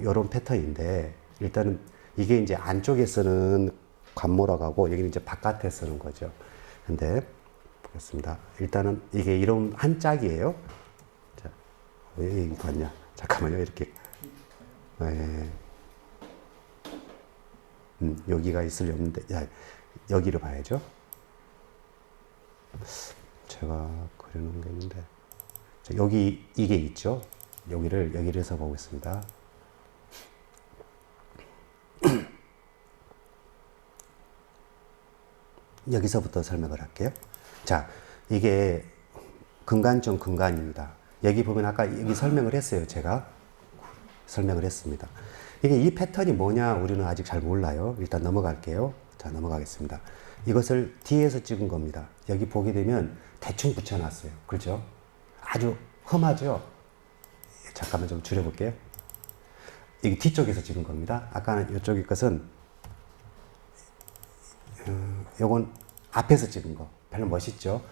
이런 패턴인데 일단은 이게 이제 안쪽에 쓰는 관모라고 하고 여기는 이제 바깥에 쓰는 거죠. 근데 보겠습니다. 일단은 이게 이런 한 짝이에요. 자, 왜 여기 갔냐? 잠깐만요. 이렇게. 네. 여기가 있을 리 없는데, 여기를 봐야죠. 제가 그려놓은 게 있는데, 자, 여기 이게 있죠. 여기를 해서 보겠습니다. 여기서부터 설명을 할게요. 자, 이게 근간 중 근간입니다. 여기 보면 아까 여기 설명을 했어요. 제가 설명을 했습니다. 이게 이 패턴이 뭐냐 우리는 아직 잘 몰라요. 일단 넘어갈게요. 자, 넘어가겠습니다. 이것을 뒤에서 찍은 겁니다. 여기 보게 되면 대충 붙여놨어요. 그렇죠? 아주 험하죠? 잠깐만 좀 줄여볼게요. 여기 뒤쪽에서 찍은 겁니다. 아까는 이쪽의 것은 요건 앞에서 찍은 거. 별로 멋있죠?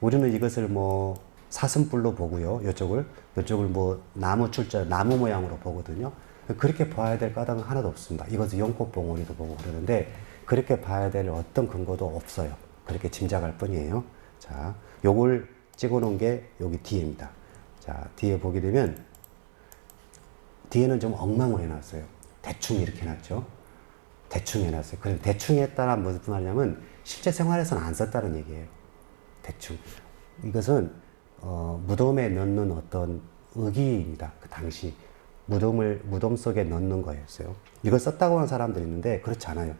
우리는 이것을 뭐 사슴뿔로 보고요. 이쪽을 뭐 나무 모양으로 보거든요. 그렇게 봐야 될 까닭은 하나도 없습니다. 이것은 연꽃봉오리도 보고 그러는데 그렇게 봐야 될 어떤 근거도 없어요. 그렇게 짐작할 뿐이에요. 자, 요걸 찍어 놓은 게 여기 뒤에입니다. 자, 뒤에 보게 되면 뒤에는 좀 엉망으로 해놨어요. 대충 이렇게 해놨죠. 대충 해놨어요. 그럼 대충 했다는 무슨 말이냐면 실제 생활에서는 안 썼다는 얘기예요. 대충. 이것은 무덤에 넣는 어떤 의기입니다. 그 당시 무덤 속에 넣는 거였어요. 이걸 썼다고 하는 사람들이 있는데 그렇지 않아요.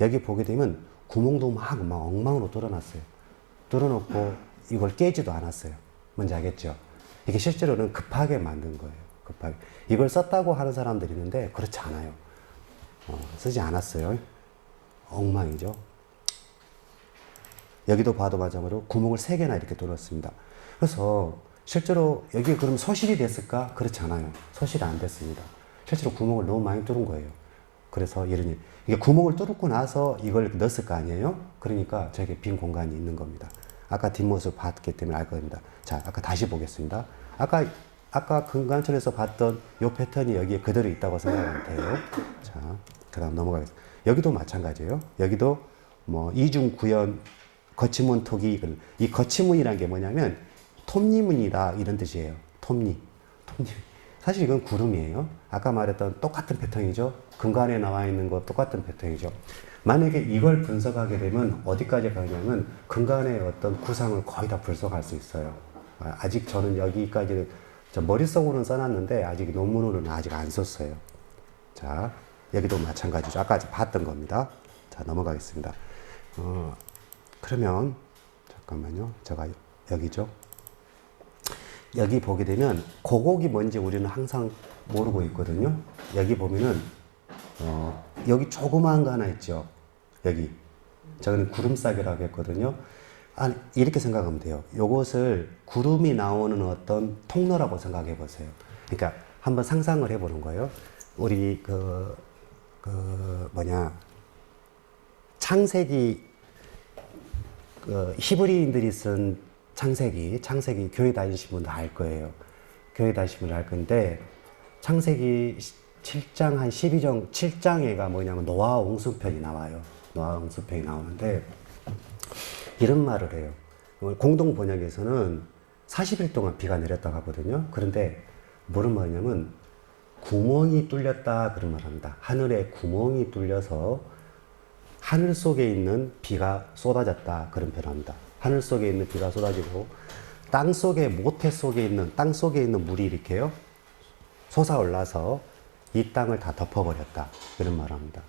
여기 보게 되면 구멍도 막 엉망으로 뚫어놨어요. 뚫어놓고 이걸 깨지도 않았어요. 뭔지 알겠죠? 이게 실제로는 급하게 만든 거예요. 급하게. 이걸 썼다고 하는 사람들이 있는데 그렇지 않아요. 쓰지 않았어요. 엉망이죠. 여기도 봐도 마찬가지로 구멍을 3개나 이렇게 뚫었습니다. 그래서 실제로 여기 그럼 소실이 됐을까? 그렇지 않아요. 소실이 안 됐습니다. 실제로 구멍을 너무 많이 뚫은 거예요. 그래서 이런 일. 이게 구멍을 뚫고 나서 이걸 넣었을 거 아니에요? 그러니까 저게 빈 공간이 있는 겁니다. 아까 뒷모습 봤기 때문에 알 겁니다. 자, 아까 다시 보겠습니다. 아까 근간철에서 봤던 요 패턴이 여기에 그대로 있다고 생각하면 돼요. 자, 그 다음 넘어가겠습니다. 여기도 마찬가지예요. 여기도 뭐 이중구연 거치문 토기, 이 거치문이라는 게 뭐냐면 톱니문이다 이런 뜻이에요. 톱니. 사실 이건 구름이에요. 아까 말했던 똑같은 패턴이죠. 근간에 나와 있는 거 똑같은 패턴이죠. 만약에 이걸 분석하게 되면 어디까지 가냐면 근간의 어떤 구상을 거의 다 분석할 수 있어요. 아직 저는 여기까지는 머릿속으로는 써놨는데 아직 논문으로는 아직 안 썼어요. 자, 여기도 마찬가지죠. 아까 봤던 겁니다. 자, 넘어가겠습니다. 그러면 잠깐만요. 제가 여기죠. 여기 보게 되면 고곡이 뭔지 우리는 항상 모르고 있거든요. 여기 보면은 여기 조그마한 거 하나 있죠. 여기 저는 구름싸기라고 했거든요. 이렇게 생각하면 돼요. 요것을 구름이 나오는 어떤 통로라고 생각해 보세요. 그러니까 한번 상상을 해보는 거예요. 우리 창세기 히브리인들이 쓴 창세기 교회 다니신 분들 알 거예요. 교회 다니신 분들 알 건데 창세기 7장 한 12장 7장에가 뭐냐면 노아 홍수편이 나와요. 노아 홍수편이 나오는데 이런 말을 해요. 공동 번역에서는 40일 동안 비가 내렸다고 하거든요. 그런데 뭐를 말하냐면 구멍이 뚫렸다 그런 말 합니다. 하늘에 구멍이 뚫려서 하늘 속에 있는 비가 쏟아졌다 그런 표현합니다. 하늘 속에 있는 비가 쏟아지고 땅 속에 모태 속에 있는 땅 속에 있는 물이 이렇게요 솟아올라서 이 땅을 다 덮어버렸다 그런 말합니다.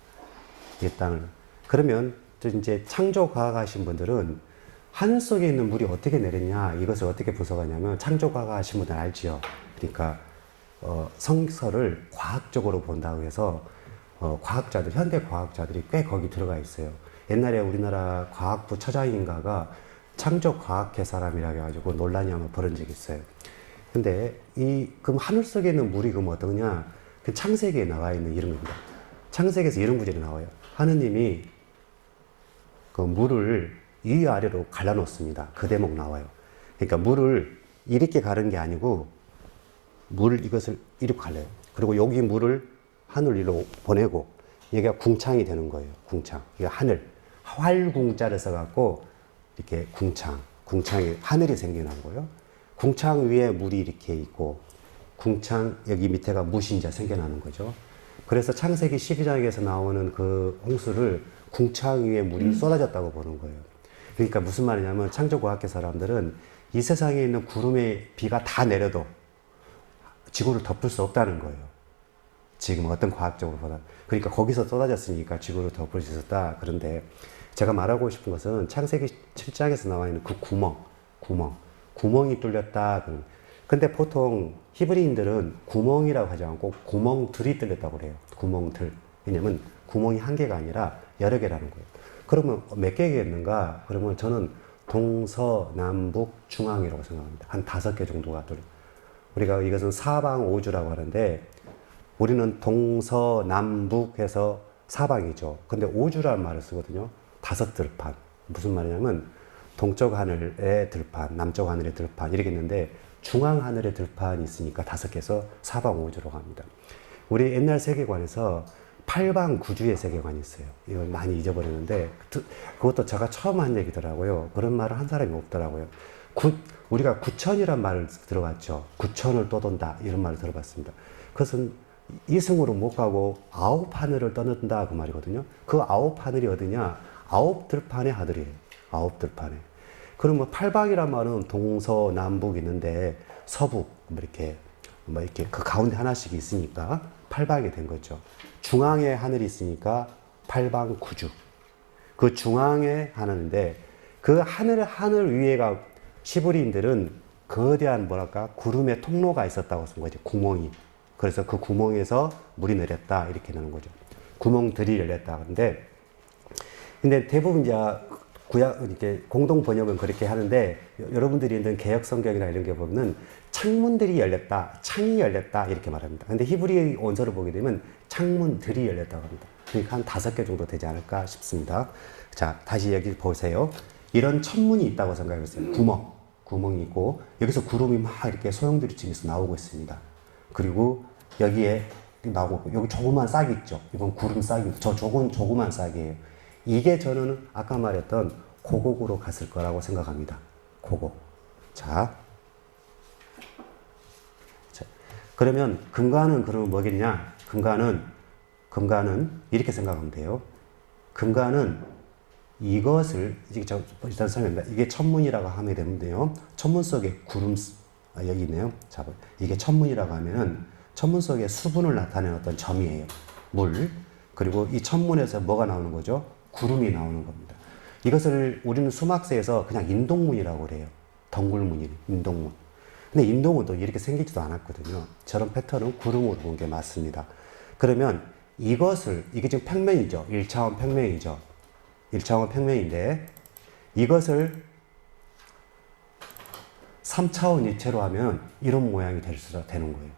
이 땅을 그러면 이제 창조 과학하신 분들은 하늘 속에 있는 물이 어떻게 내렸냐 이것을 어떻게 분석하냐면 창조 과학하신 분들 알지요. 그러니까 성서를 과학적으로 본다고 해서 과학자들, 현대 과학자들이 꽤 거기 들어가 있어요. 옛날에 우리나라 과학부 처장인가가 창조과학회 사람이라 해가지고 논란이 한번 벌어진 적이 있어요. 근데 그럼 하늘 속에 있는 물이 그럼 어떠냐? 그 창세기에 나와 있는 이런 겁니다. 창세기에서 이런 구절이 나와요. 하느님이 그 물을 위아래로 갈라놓습니다. 그 대목 나와요. 그러니까 물을 이렇게 가른 게 아니고 이것을 이렇게 갈라요. 그리고 여기 물을 하늘 위로 보내고 여기가 궁창이 되는 거예요. 궁창. 이게 하늘. 활궁자를 써갖고 이렇게 궁창이 하늘이 생겨난 거예요. 궁창 위에 물이 이렇게 있고 궁창 여기 밑에가 무신자 생겨나는 거죠. 그래서 창세기 12장에서 나오는 그 홍수를 궁창 위에 물이 쏟아졌다고 보는 거예요. 그러니까 무슨 말이냐면 창조과학계 사람들은 이 세상에 있는 구름의 비가 다 내려도 지구를 덮을 수 없다는 거예요. 지금 어떤 과학적으로 보다. 그러니까 거기서 쏟아졌으니까 지구를 덮을 수 있었다. 그런데 제가 말하고 싶은 것은 창세기 7장에서 나와 있는 그 구멍이 뚫렸다. 근데 보통 히브리인들은 구멍이라고 하지 않고 구멍들이 뚫렸다고 그래요. 구멍들. 왜냐면 구멍이 한 개가 아니라 여러 개라는 거예요. 그러면 몇 개겠는가? 그러면 저는 동서남북 중앙이라고 생각합니다. 한 5개 정도가 뚫려. 우리가 이것은 사방오주라고 하는데 우리는 동서남북해서 사방이죠. 근데 오주라는 말을 쓰거든요. 5들판. 무슨 말이냐면 동쪽 하늘의 들판, 남쪽 하늘의 들판 이렇게 있는데 중앙 하늘의 들판이 있으니까 5개에서 사방오주로 갑니다. 우리 옛날 세계관에서 팔방구주의 세계관이 있어요. 이걸 많이 잊어버렸는데 그것도 제가 처음 한 얘기더라고요. 그런 말을 한 사람이 없더라고요. 우리가 구천이란 말을 들어봤죠. 구천을 떠돈다 이런 말을 들어봤습니다. 그것은 이승으로 못 가고 9하늘을 떠난다 그 말이거든요. 그 9하늘이 어디냐? 9들판의 하늘이에요. 9들판에. 그러면 팔방이란 말은 동서남북 있는데 서북 이렇게 그 가운데 하나씩 있으니까 팔방이 된 거죠. 중앙에 하늘이 있으니까 팔방구주. 그 중앙에 하늘인데 그 하늘 위에가 시브리인들은 거대한 구름의 통로가 있었다고 쓴 거죠. 구멍이. 그래서 그 구멍에서 물이 내렸다 이렇게 나는 거죠. 구멍들이 열렸다. 근데 대부분 이제 이렇게 공동 번역은 그렇게 하는데 여러분들이 읽는 개역 성경이나 이런 게 보면은 창문들이 열렸다, 창이 열렸다 이렇게 말합니다. 근데 히브리 원서를 보게 되면 창문들이 열렸다고 합니다. 그러니까 한 5개 정도 되지 않을까 싶습니다. 자, 다시 여기 보세요. 이런 천문이 있다고 생각해보세요. 구멍이 있고 여기서 구름이 막 이렇게 소용돌이치면서 나오고 있습니다. 그리고 여기에 나오고 여기 조그만 싹이 있죠. 이건 구름 싹이고 저 조그만 싹이에요. 이게 저는 아까 말했던 고곡으로 갔을 거라고 생각합니다. 고곡. 자, 그러면 금관은 그러면 뭐겠냐? 금관은 이렇게 생각하면 돼요. 금관은 이것을 일단 설명합니다. 이게 천문이라고 하면 되는데요. 천문 속에 여기 있네요. 자, 이게 천문이라고 하면은 천문 속에 수분을 나타내는 어떤 점이에요. 물. 그리고 이 천문에서 뭐가 나오는 거죠? 구름이 나오는 겁니다. 이것을 우리는 수막세에서 그냥 인동문이라고 그래요. 덩굴문이 인동문. 근데 인동문도 이렇게 생기지도 않았거든요. 저런 패턴은 구름으로 본 게 맞습니다. 그러면 이게 지금 평면이죠. 1차원 평면이죠. 1차원 평면인데 이것을 3차원 입체로 하면 이런 모양이 되는 거예요.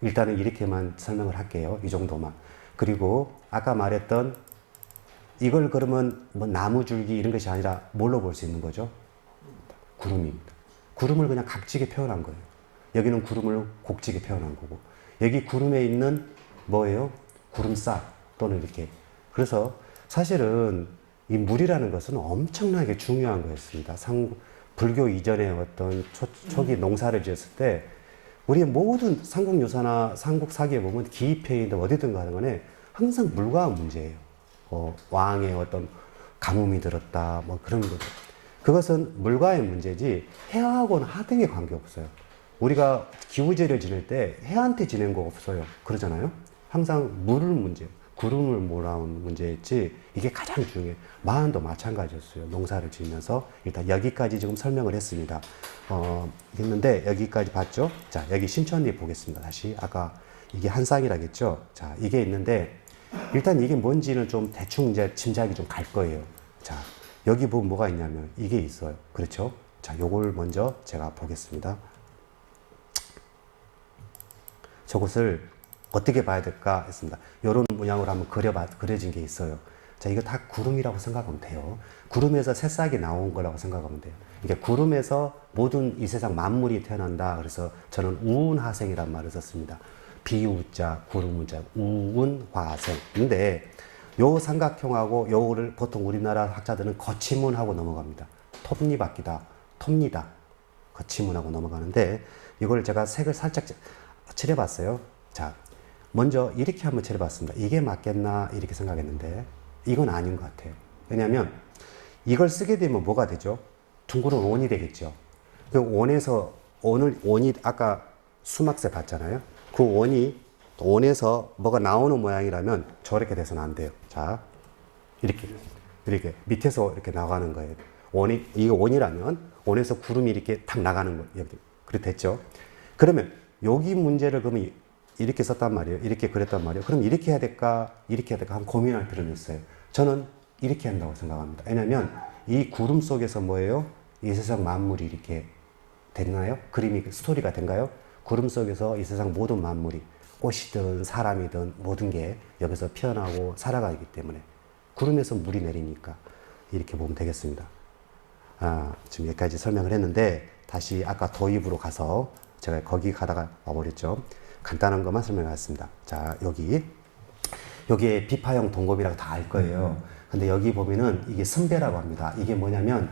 일단은 이렇게만 설명을 할게요. 이 정도만. 그리고 아까 말했던 이걸 그러면 뭐 나무 줄기 이런 것이 아니라 뭘로 볼 수 있는 거죠? 구름입니다. 구름을 그냥 각지게 표현한 거예요. 여기는 구름을 곡지게 표현한 거고 여기 구름에 있는 뭐예요? 구름싹 또는 이렇게. 그래서 사실은 이 물이라는 것은 엄청나게 중요한 거였습니다. 불교 이전에 어떤 초기 농사를 지었을 때 우리의 모든 삼국유사나 삼국사기에 보면 기입회인데 어디든 간에 항상 물과 문제예요. 왕의 어떤 가뭄이 들었다 뭐 그런 거죠. 그것은 물과의 문제지 해하고는 하등의 관계없어요. 우리가 기우제를 지낼 때 해한테 지낸 거 없어요. 그러잖아요. 항상 물을 문제, 구름을 몰아오는 문제였지 이게 가장 중요해요. 마흔도 마찬가지였어요. 농사를 지으면서 일단 여기까지 지금 설명을 했습니다. 있는데 여기까지 봤죠? 자, 여기 신천리 보겠습니다. 다시 아까 이게 한쌍이라겠죠? 자, 이게 있는데 일단 이게 뭔지는 좀 대충 이제 짐작이 좀 갈 거예요. 자, 여기 보면 뭐가 있냐면 이게 있어요. 그렇죠? 자, 요걸 먼저 제가 보겠습니다. 저것을 어떻게 봐야 될까 했습니다. 이런 모양으로 한번 그려진 게 있어요. 자, 이거 다 구름이라고 생각하면 돼요. 구름에서 새싹이 나온 거라고 생각하면 돼요. 이게 구름에서 모든 이 세상 만물이 태어난다. 그래서 저는 우운화생이란 말을 썼습니다. 비우자, 구름우자, 우운화생. 근데 요 삼각형하고 요거를 보통 우리나라 학자들은 거치문하고 넘어갑니다. 톱니바퀴다, 톱니다. 거치문하고 넘어가는데 이걸 제가 색을 살짝 칠해봤어요. 자, 먼저 이렇게 한번 칠해봤습니다. 이게 맞겠나 이렇게 생각했는데 이건 아닌 것 같아요. 왜냐하면 이걸 쓰게 되면 뭐가 되죠? 둥그런 원이 되겠죠. 그 원에서 원이 아까 수막새 봤잖아요. 그 원에서 뭐가 나오는 모양이라면 저렇게 돼서는 안 돼요. 자, 이렇게 밑에서 이렇게 나가는 거예요. 이거 원이라면 원에서 구름이 이렇게 탁 나가는 거예요. 여기 그렇게 됐죠. 그러면 여기 문제를 그러면 이렇게 썼단 말이에요. 이렇게 그랬단 말이에요. 그럼 이렇게 해야 될까? 이렇게 해야 될까? 한번 고민할 필요는 있어요. 저는 이렇게 한다고 생각합니다. 왜냐하면 이 구름 속에서 뭐예요? 이 세상 만물이 이렇게 됐나요? 그림이 스토리가 된가요? 구름 속에서 이 세상 모든 만물이 꽃이든 사람이든 모든 게 여기서 피어나고 살아가기 때문에 구름에서 물이 내리니까 이렇게 보면 되겠습니다. 지금 여기까지 설명을 했는데 다시 아까 도입으로 가서 제가 거기 가다가 와버렸죠. 간단한 것만 설명하겠습니다. 자, 여기에 비파형 동겁이라고 다 알 거예요. 근데 여기 보면은 이게 선배라고 합니다. 이게 뭐냐면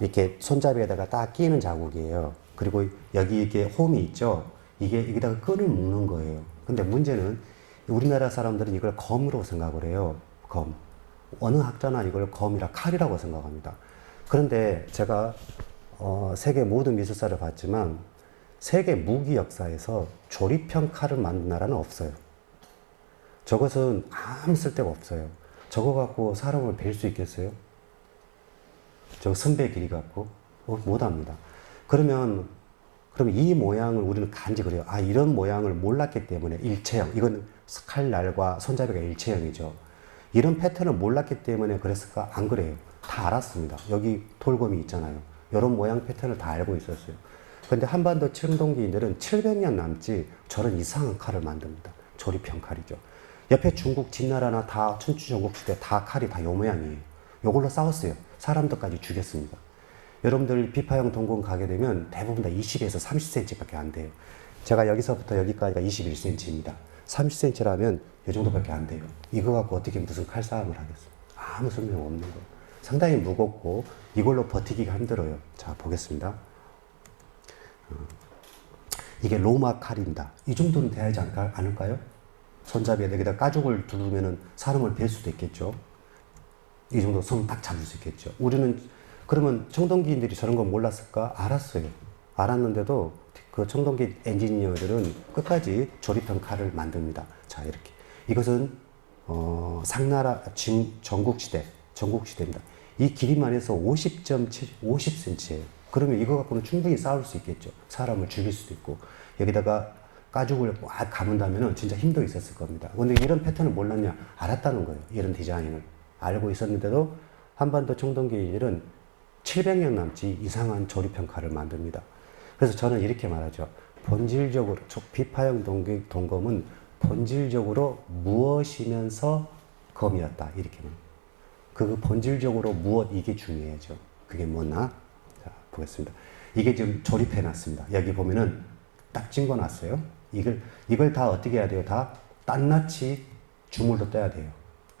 이렇게 손잡이에다가 딱 끼는 자국이에요. 그리고 여기 이게 홈이 있죠. 여기다가 끈을 묶는 거예요. 근데 문제는 우리나라 사람들은 이걸 검으로 생각을 해요. 검. 어느 학자나 이걸 검이라 칼이라고 생각합니다. 그런데 제가 세계 모든 미술사를 봤지만 세계 무기 역사에서 조립형 칼을 만든 나라는 없어요. 저것은 아무 쓸데가 없어요. 저거 갖고 사람을 벨 수 있겠어요? 저 선배 길이 갖고? 못합니다. 그럼 이 모양을 우리는 간지 그래요. 이런 모양을 몰랐기 때문에 일체형. 이건 칼날과 손잡이가 일체형이죠. 이런 패턴을 몰랐기 때문에 그랬을까? 안 그래요. 다 알았습니다. 여기 돌검이 있잖아요. 이런 모양 패턴을 다 알고 있었어요. 근데 한반도 청동기인들은 700년 남지 저런 이상한 칼을 만듭니다. 조립형 칼이죠. 옆에 중국 진나라나 다 천추전국시대 다 칼이 다 요 모양이에요. 요걸로 싸웠어요. 사람들까지 죽였습니다. 여러분들 비파형 동공 가게 되면 대부분 다 20에서 30cm밖에 안 돼요. 제가 여기서부터 여기까지가 21cm입니다. 30cm라면 이 정도밖에 안 돼요. 이거 갖고 어떻게 무슨 칼싸움을 하겠어요? 아무 설명 없는 거예요. 상당히 무겁고 이걸로 버티기가 힘들어요. 자, 보겠습니다. 이게 로마 칼입니다. 이 정도는 돼야 하지 않을까요? 손잡이에 여기다 가죽을 두르면 사람을 벨 수도 있겠죠. 이 정도 손 딱 잡을 수 있겠죠. 우리는 그러면 청동기인들이 저런 거 몰랐을까? 알았어요. 알았는데도 그 청동기 엔지니어들은 끝까지 조립형 칼을 만듭니다. 자, 이렇게. 이것은 상나라 전국시대입니다. 이 길이만 해서 50cm예요. 그러면 이거 갖고는 충분히 싸울 수 있겠죠. 사람을 죽일 수도 있고. 여기다가 가죽을 막 감은다면 진짜 힘도 있었을 겁니다. 근데 이런 패턴을 몰랐냐? 알았다는 거예요. 이런 디자인을. 알고 있었는데도 한반도 청동기인들은 700년 남지 이상한 조립형 칼을 만듭니다. 그래서 저는 이렇게 말하죠. 본질적으로, 비파형 동검은 본질적으로 무엇이면서 검이었다. 이렇게 말합니다. 그 본질적으로 무엇, 이게 중요하죠. 그게 뭐나? 자, 보겠습니다. 이게 지금 조립해 놨습니다. 여기 보면은 딱 찍어 놨어요. 이걸 다 어떻게 해야 돼요? 다 낱낱이 주물러 떠야 돼요.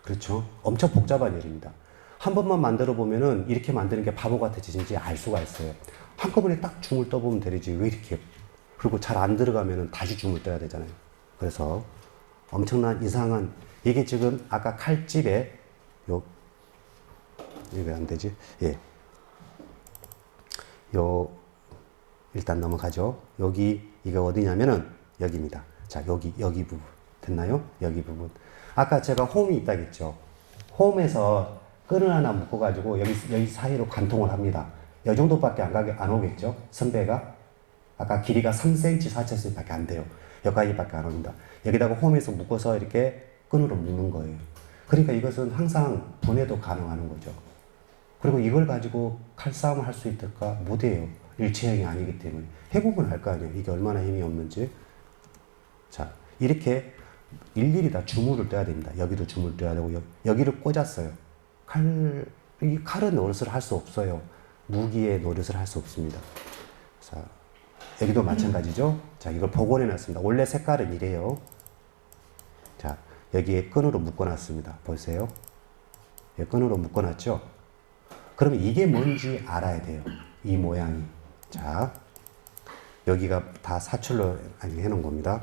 그렇죠? 엄청 복잡한 일입니다. 한 번만 만들어 보면은 이렇게 만드는 게 바보 같아지는지 알 수가 있어요. 한꺼번에 딱 줌을 떠보면 되지. 왜 이렇게. 그리고 잘 안 들어가면은 다시 줌을 떠야 되잖아요. 그래서 엄청난 이상한, 이게 지금 아까 칼집에 이게 왜 안 되지? 예. 일단 넘어가죠. 이거 어디냐면은 여기입니다. 자, 여기 부분. 됐나요? 여기 부분. 아까 제가 홈이 있다 했죠. 홈에서 끈을 하나 묶어가지고 여기 사이로 관통을 합니다. 이 정도밖에 안 오겠죠? 선배가 아까 길이가 3cm, 4cm밖에 안 돼요. 여기까지밖에 안 옵니다. 여기다가 홈에서 묶어서 이렇게 끈으로 묶는 거예요. 그러니까 이것은 항상 분해도 가능한 거죠. 그리고 이걸 가지고 칼싸움을 할 수 있을까? 못해요. 일체형이 아니기 때문에. 해보면 알 거 아니에요. 이게 얼마나 힘이 없는지. 자, 이렇게 일일이 다 주물을 떠야 됩니다. 여기도 주물 떠야 되고, 여기를 꽂았어요. 이 칼은 노릇을 할 수 없어요. 무기에 노릇을 할 수 없습니다. 자, 여기도 마찬가지죠. 자, 이걸 복원해 놨습니다. 원래 색깔은 이래요. 자, 여기에 끈으로 묶어 놨습니다. 보세요. 예, 끈으로 묶어 놨죠. 그러면 이게 뭔지 알아야 돼요. 이 모양이. 자, 여기가 다 사출로 해놓은 겁니다.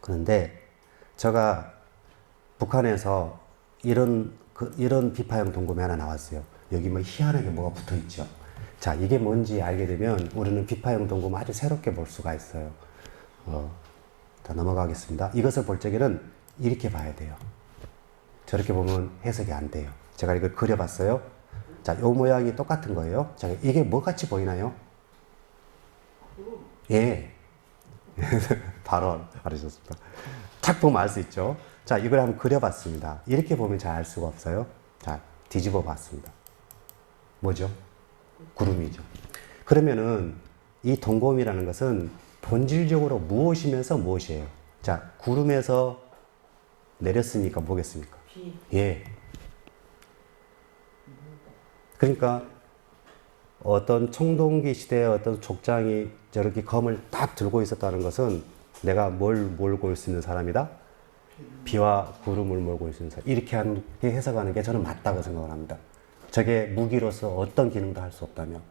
그런데 제가 북한에서 이런 비파형 동검이 하나 나왔어요. 여기 뭐 희한하게 뭐가 붙어 있죠. 자, 이게 뭔지 알게 되면 우리는 비파형 동검을 아주 새롭게 볼 수가 있어요. 자, 넘어가겠습니다. 이것을 볼 적에는 이렇게 봐야 돼요. 저렇게 보면 해석이 안 돼요. 제가 이걸 그려봤어요. 자, 이 모양이 똑같은 거예요. 자, 이게 뭐 같이 보이나요? 예. 바로 알으셨습니다. 딱 보면 알 수 있죠. 자, 이걸 한번 그려봤습니다. 이렇게 보면 잘 알 수가 없어요. 자, 뒤집어 봤습니다. 뭐죠? 구름이죠. 그러면은 이 동검이라는 것은 본질적으로 무엇이면서 무엇이에요? 자, 구름에서 내렸으니까 뭐겠습니까? 예. 그러니까 어떤 청동기 시대의 어떤 족장이 저렇게 검을 딱 들고 있었다는 것은 내가 뭘 몰고 있는 사람이다? 비와 구름을 몰고 있는 사람. 이렇게 해석하는 게 저는 맞다고 생각을 합니다. 저게 무기로서 어떤 기능도 할 수 없다면.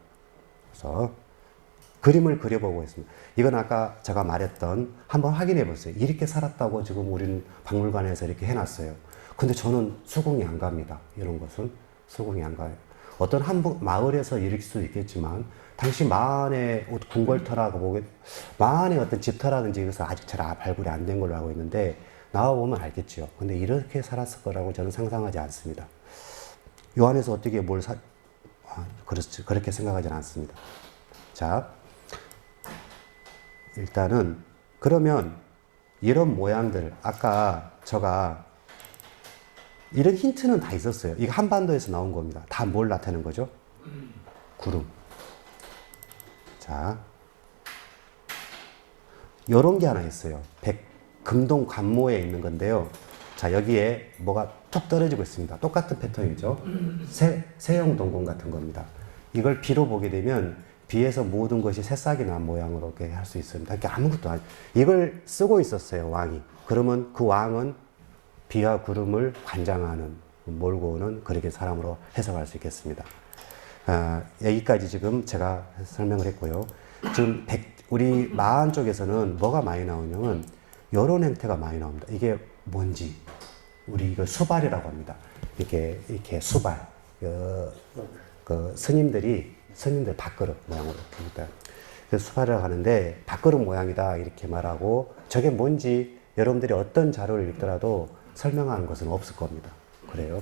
그래서 그림을 그려보고 있습니다. 이건 아까 제가 말했던 한번 확인해 보세요. 이렇게 살았다고 지금 우리는 박물관에서 이렇게 해놨어요. 근데 저는 수긍이 안 갑니다. 이런 것은 수긍이 안 가요. 어떤 한 마을에서 일을 수 있겠지만 당시 마흔의 궁궐터라고 보게 마흔의 어떤 집터라든지 이것은 아직 잘 발굴이 안 된 걸로 알고 있는데 나와보면 알겠죠. 근데 이렇게 살았을 거라고 저는 상상하지 않습니다. 요 안에서 어떻게 그렇지 그렇게 생각하지는 않습니다. 자, 일단은 그러면 이런 모양들 아까 제가 이런 힌트는 다 있었어요. 이거 한반도에서 나온 겁니다. 다 뭘 나타내는 거죠? 구름. 자, 요런 게 하나 있어요. 금동 관모에 있는 건데요. 자, 여기에 뭐가 툭 떨어지고 있습니다. 똑같은 패턴이죠. 세형 동공 같은 겁니다. 이걸 비로 보게 되면 비에서 모든 것이 새싹이 난 모양으로 할 수 있습니다. 그러니까 아무것도 아니. 이걸 쓰고 있었어요, 왕이. 그러면 그 왕은 비와 구름을 관장하는, 몰고 오는 그렇게 사람으로 해석할 수 있겠습니다. 여기까지 지금 제가 설명을 했고요. 지금 우리 마안 쪽에서는 뭐가 많이 나오냐면 이런 형태가 많이 나옵니다. 이게 뭔지 우리 이거 수발이라고 합니다. 이렇게 수발. 그 스님들 밥그릇 모양으로 봅니다. 수발이라고 하는데 밥그릇 모양이다 이렇게 말하고 저게 뭔지 여러분들이 어떤 자료를 읽더라도 설명하는 것은 없을 겁니다. 그래요.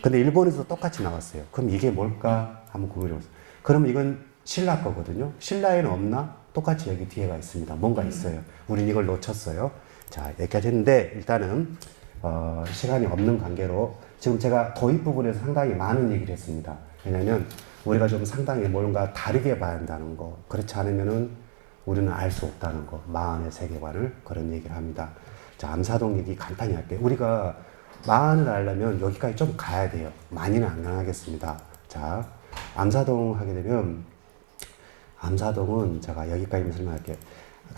근데 일본에서 똑같이 나왔어요. 그럼 이게 뭘까? 한번 고민해보세요. 그러면 이건 신라 거거든요. 신라에는 없나? 똑같이 여기 뒤에가 있습니다. 뭔가 있어요. 우린 이걸 놓쳤어요. 자, 여기까지 했는데 일단은 시간이 없는 관계로 지금 제가 도입 부분에서 상당히 많은 얘기를 했습니다. 왜냐하면 우리가 좀 상당히 뭔가 다르게 봐야 한다는 거. 그렇지 않으면은 우리는 알 수 없다는 거. 마흔의 세계관을 그런 얘기를 합니다. 자, 암사동 얘기 간단히 할게요. 우리가 마흔을 알려면 여기까지 좀 가야 돼요. 많이는 안 가겠습니다. 자, 암사동 하게 되면 암사동은 제가 여기까지만 설명할게요.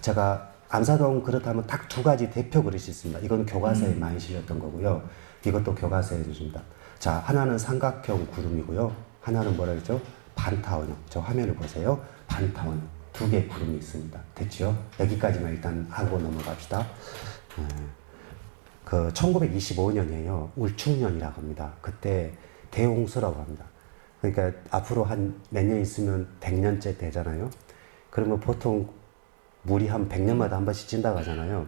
제가 암사동 그렇다면 딱 두 가지 대표 그릇이 있습니다. 이건 교과서에 많이 실렸던 거고요. 이것도 교과서에 주십니다. 자, 하나는 삼각형 구름이고요. 하나는 뭐라 그랬죠? 반타원형. 저 화면을 보세요. 반타원. 두 개의 구름이 있습니다. 됐죠? 여기까지만 일단 하고 넘어갑시다. 그 1925년이에요. 울충년이라고 합니다. 그때 대홍수라고 합니다. 그러니까 앞으로 한 몇 년 있으면 100년째 되잖아요. 그러면 보통 물이 한 100년마다 한 번씩 찐다고 하잖아요.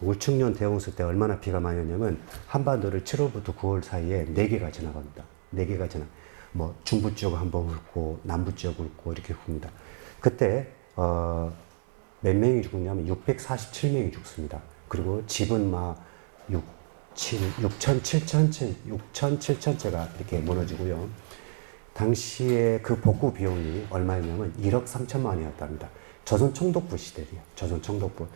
울충년 대홍수 때 얼마나 비가 많이 오냐면 한반도를 7월부터 9월 사이에 4개가 지나갑니다. 4개가 지나. 뭐 중부 쪽 한번 훑고 남부 쪽 훑고 이렇게 훑습니다. 그때 몇 명이 죽었냐면 647명이 죽습니다. 그리고 집은 막 6천, 7천채가 이렇게 무너지고요. 당시에 그 복구 비용이 얼마였냐면 1억 3천만 원이었답니다. 조선 총독부 시대예요. 조선 총독부.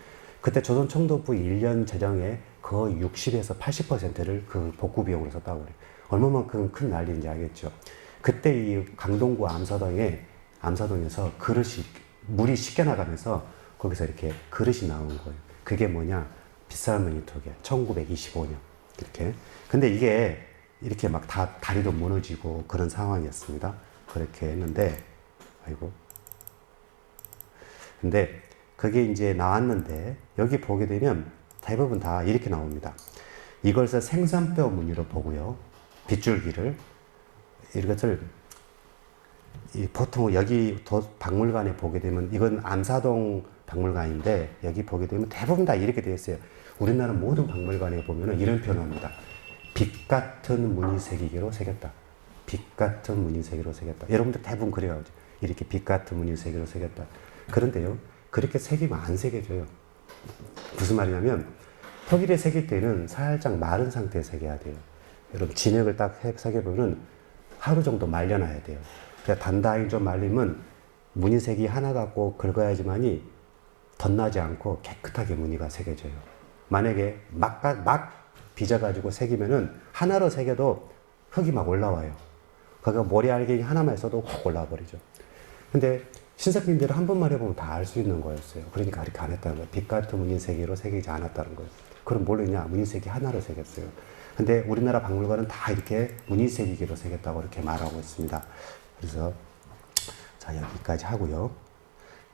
그때 조선 총독부 1년 재정의 거의 60에서 80%를 그 복구 비용으로 썼다고 그래요. 얼마만큼 큰 난리인지 알겠죠. 그때 이 강동구 암사동에서 물이 씻겨나가면서 거기서 이렇게 그릇이 나온 거예요. 그게 뭐냐? 빗살무늬 토개. 1925년. 이렇게. 근데 이게 이렇게 막 다리도 무너지고 그런 상황이었습니다. 그렇게 했는데, 아이고. 근데 그게 이제 나왔는데, 여기 보게 되면 대부분 다 이렇게 나옵니다. 이것을 생선뼈 무늬로 보고요. 빗줄기를. 이것을 보통 여기 박물관에 보게 되면 이건 암사동 박물관인데 여기 보게 되면 대부분 다 이렇게 되어 있어요. 우리나라 모든 박물관에 보면 이런 표현을 합니다. 빛 같은 무늬 새기기로 새겼다. 빛 같은 무늬 새기로 새겼다. 여러분들 대부분 그래요. 이렇게 빛 같은 무늬 새기로 새겼다. 그런데요, 그렇게 새기면 안 새겨져요. 무슨 말이냐면 토기를 새길 때는 살짝 마른 상태에 새겨야 돼요. 여러분 진액을 딱 새겨보면 하루 정도 말려놔야 돼요. 그래서 단단히 좀 말리면 무늬색이 하나 갖고 긁어야지만이 덧나지 않고 깨끗하게 무늬가 새겨져요. 만약에 막 빚어가지고 새기면은 하나로 새겨도 흙이 막 올라와요. 거기가 모래알갱이 하나만 있어도 확 올라와 버리죠. 근데 신사님들은 한 번만 해보면 다 알 수 있는 거였어요. 그러니까 이렇게 안 했다는 거예요. 빛 같은 무늬색으로 새기지 않았다는 거예요. 그럼 뭘로 했냐? 무늬색이 하나로 새겼어요. 근데 우리나라 박물관은 다 이렇게 무늬새기기로 새겼다고 이렇게 말하고 있습니다. 그래서 자 여기까지 하고요.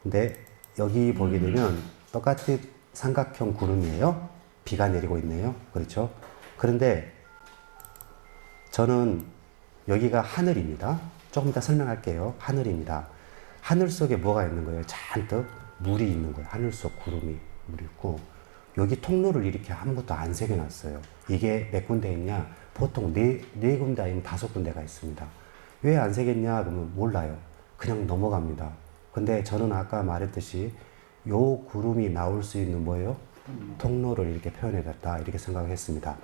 근데 여기 보게 되면 똑같이 삼각형 구름이에요. 비가 내리고 있네요. 그렇죠? 그런데 저는 여기가 하늘입니다. 조금 이따 설명할게요. 하늘입니다. 하늘 속에 뭐가 있는 거예요? 잔뜩 물이 있는 거예요. 하늘 속 구름이 물이 있고 여기 통로를 이렇게 아무것도 안 새겨놨어요. 이게 몇 군데 있냐? 보통 네 군데 아니면 5군데가 있습니다. 왜 안 새겼냐? 그러면 몰라요. 그냥 넘어갑니다. 근데 저는 아까 말했듯이 요 구름이 나올 수 있는 뭐예요? 통로를 이렇게 표현해놨다. 이렇게 생각했습니다.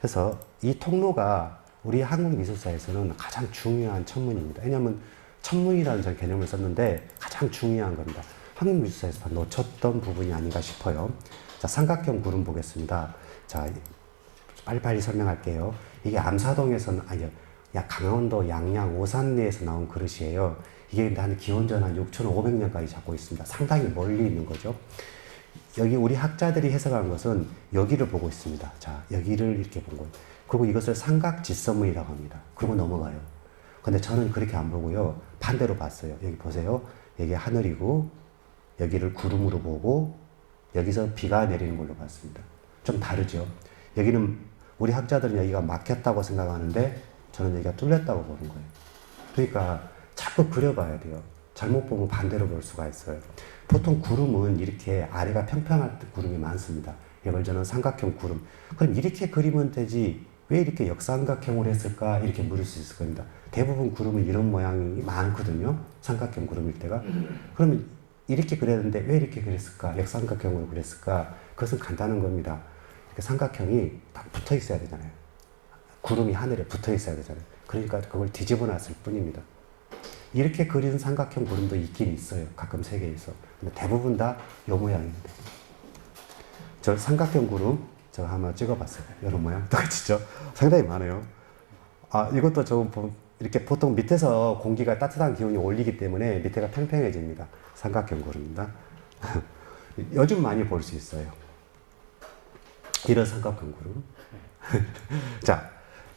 그래서 이 통로가 우리 한국 미술사에서는 가장 중요한 천문입니다. 왜냐하면 천문이라는 전 개념을 썼는데 가장 중요한 겁니다. 한국 미술사에서 놓쳤던 부분이 아닌가 싶어요. 자, 삼각형 구름 보겠습니다. 자, 빨리빨리 설명할게요. 이게 암사동에서는, 아니요, 강원도 양양 오산리에서 나온 그릇이에요. 이게 한 기원전 한 6,500년까지 잡고 있습니다. 상당히 멀리 있는 거죠. 여기 우리 학자들이 해석한 것은 여기를 보고 있습니다. 자, 여기를 이렇게 본 거예요. 그리고 이것을 삼각지선문이라고 합니다. 그리고 넘어가요. 근데 저는 그렇게 안 보고요. 반대로 봤어요. 여기 보세요. 여기 하늘이고, 여기를 구름으로 보고, 여기서 비가 내리는 걸로 봤습니다. 좀 다르죠. 여기는 우리 학자들은 여기가 막혔다고 생각하는데 저는 여기가 뚫렸다고 보는 거예요. 그러니까 자꾸 그려봐야 돼요. 잘못 보면 반대로 볼 수가 있어요. 보통 구름은 이렇게 아래가 평평할 때 구름이 많습니다. 이걸 저는 삼각형 구름. 그럼 이렇게 그리면 되지 왜 이렇게 역삼각형으로 했을까? 이렇게 물을 수 있을 겁니다. 대부분 구름은 이런 모양이 많거든요. 삼각형 구름일 때가. 그러면 이렇게 그려야 되는데 왜 이렇게 그렸을까? 역삼각형으로 그렸을까? 그것은 간단한 겁니다. 이렇게 삼각형이 딱 붙어 있어야 되잖아요. 구름이 하늘에 붙어 있어야 되잖아요. 그러니까 그걸 뒤집어 놨을 뿐입니다. 이렇게 그리는 삼각형 구름도 있긴 있어요. 가끔 세계에서. 근데 대부분 다 이 모양입니다. 저 삼각형 구름 제가 한번 찍어봤어요. 이런 모양 똑같이죠? 상당히 많아요. 아, 이것도 좀 이렇게 보통 밑에서 공기가 따뜻한 기운이 올리기 때문에 밑에가 평평해집니다. 삼각형 구름입니다. 요즘 많이 볼 수 있어요. 이런 삼각형 구름. 자,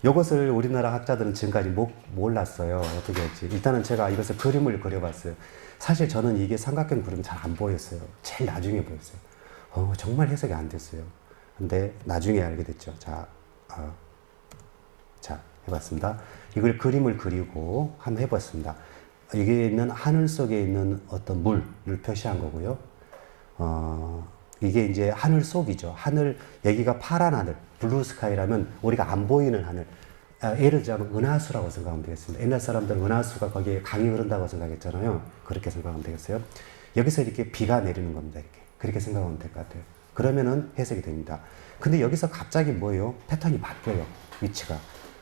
이것을 우리나라 학자들은 지금까지 몰랐어요. 어떻게 했지? 일단은 제가 이것을 그림을 그려봤어요. 사실 저는 이게 삼각형 그림이 잘 안 보였어요. 제일 나중에 보였어요. 정말 해석이 안 됐어요. 근데 나중에 알게 됐죠. 자, 해봤습니다. 이걸 그림을 그리고 한번 해봤습니다. 여기에 있는 하늘 속에 있는 어떤 물을 표시한 거고요. 이게 이제 하늘 속이죠. 하늘, 여기가 파란 하늘, 블루 스카이라면 우리가 안 보이는 하늘. 예를 들자면 은하수라고 생각하면 되겠습니다. 옛날 사람들은 은하수가 거기에 강이 흐른다고 생각했잖아요. 그렇게 생각하면 되겠어요. 여기서 이렇게 비가 내리는 겁니다. 이렇게. 그렇게 생각하면 될 것 같아요. 그러면은 해석이 됩니다. 근데 여기서 갑자기 뭐예요? 패턴이 바뀌어요. 위치가.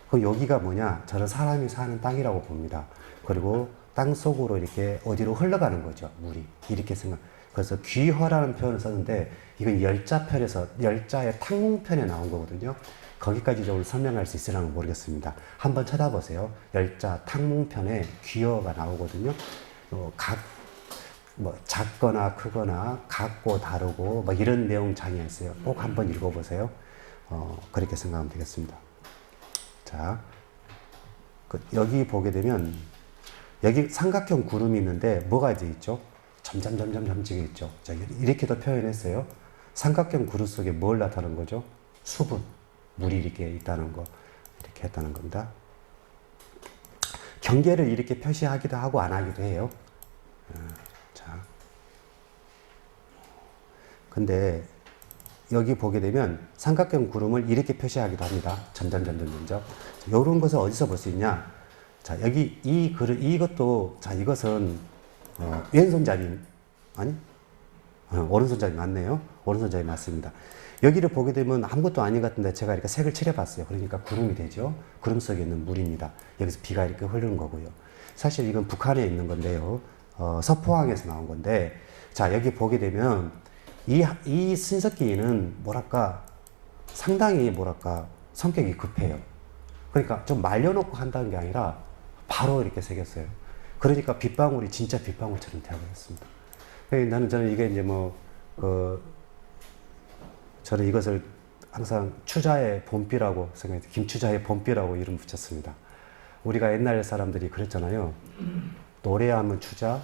그럼 여기가 뭐냐? 저는 사람이 사는 땅이라고 봅니다. 그리고 땅 속으로 이렇게 어디로 흘러가는 거죠. 물이. 이렇게 생각. 그래서 귀허라는 표현을 썼는데 이건 열자편에서 열자의 탕문편에 나온 거거든요. 거기까지 좀 설명할 수 있으려면 모르겠습니다. 한번 찾아보세요. 열자 탕문편에 귀어가 나오거든요. 뭐 작거나 크거나 같고 다르고 뭐 이런 내용 장에 있어요. 꼭 한번 읽어보세요. 그렇게 생각하면 되겠습니다. 자, 여기 보게 되면 여기 삼각형 구름이 있는데 뭐가 이제 있죠? 점점점점점지게 있죠. 자, 이렇게도 표현했어요. 삼각형 구름 속에 뭘 나타내는 거죠? 수분, 물이 이렇게 있다는 거, 이렇게 했다는 겁니다. 경계를 이렇게 표시하기도 하고 안 하기도 해요. 자, 근데 여기 보게 되면 삼각형 구름을 이렇게 표시하기도 합니다. 점점점점점. 이런 것을 어디서 볼 수 있냐? 자, 여기 이 그릇, 이것도, 자, 이것은, 왼손잡이, 아니? 오른손잡이 맞네요. 오른손잡이 맞습니다. 여기를 보게 되면 아무것도 아닌 것 같은데 제가 이렇게 색을 칠해봤어요. 그러니까 구름이 되죠. 구름 속에 있는 물입니다. 여기서 비가 이렇게 흐르는 거고요. 사실 이건 북한에 있는 건데요. 서포항에서 나온 건데, 자, 여기 보게 되면 이 신석기는 뭐랄까, 상당히 뭐랄까, 성격이 급해요. 그러니까 좀 말려놓고 한다는 게 아니라 바로 이렇게 새겼어요. 그러니까 빗방울이 진짜 빗방울처럼 되어버렸습니다. 저는 이게 이제 저는 이것을 항상 추자의 봄비라고 생각해요. 김추자의 봄비라고 이름 붙였습니다. 우리가 옛날 사람들이 그랬잖아요. 노래하면 추자,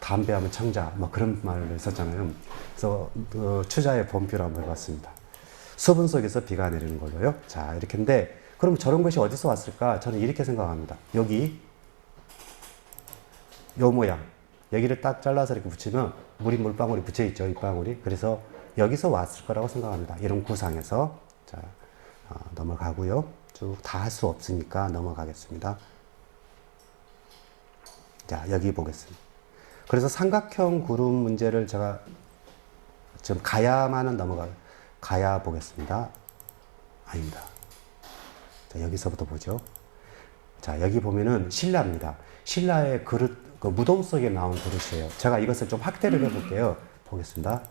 담배하면 청자, 뭐 그런 말을 썼잖아요. 그래서 추자의 봄비라고 한번 해봤습니다. 수분 속에서 비가 내리는 걸로요. 자, 이렇게인데, 그럼 저런 것이 어디서 왔을까? 저는 이렇게 생각합니다. 여기, 요 모양. 여기를 딱 잘라서 이렇게 붙이면 물방울이 붙여있죠. 잎방울이. 그래서 여기서 왔을 거라고 생각합니다. 이런 구상에서. 자, 넘어가고요. 쭉 다 할 수 없으니까 넘어가겠습니다. 자, 여기 보겠습니다. 그래서 삼각형 구름 문제를 제가 지금 가야만은 가야 보겠습니다. 아닙니다. 자, 여기서부터 보죠. 자, 여기 보면은 신라입니다. 신라의 그릇, 그 무덤 속에 나온 그릇이에요. 제가 이것을 좀 확대를 해볼게요. 보겠습니다.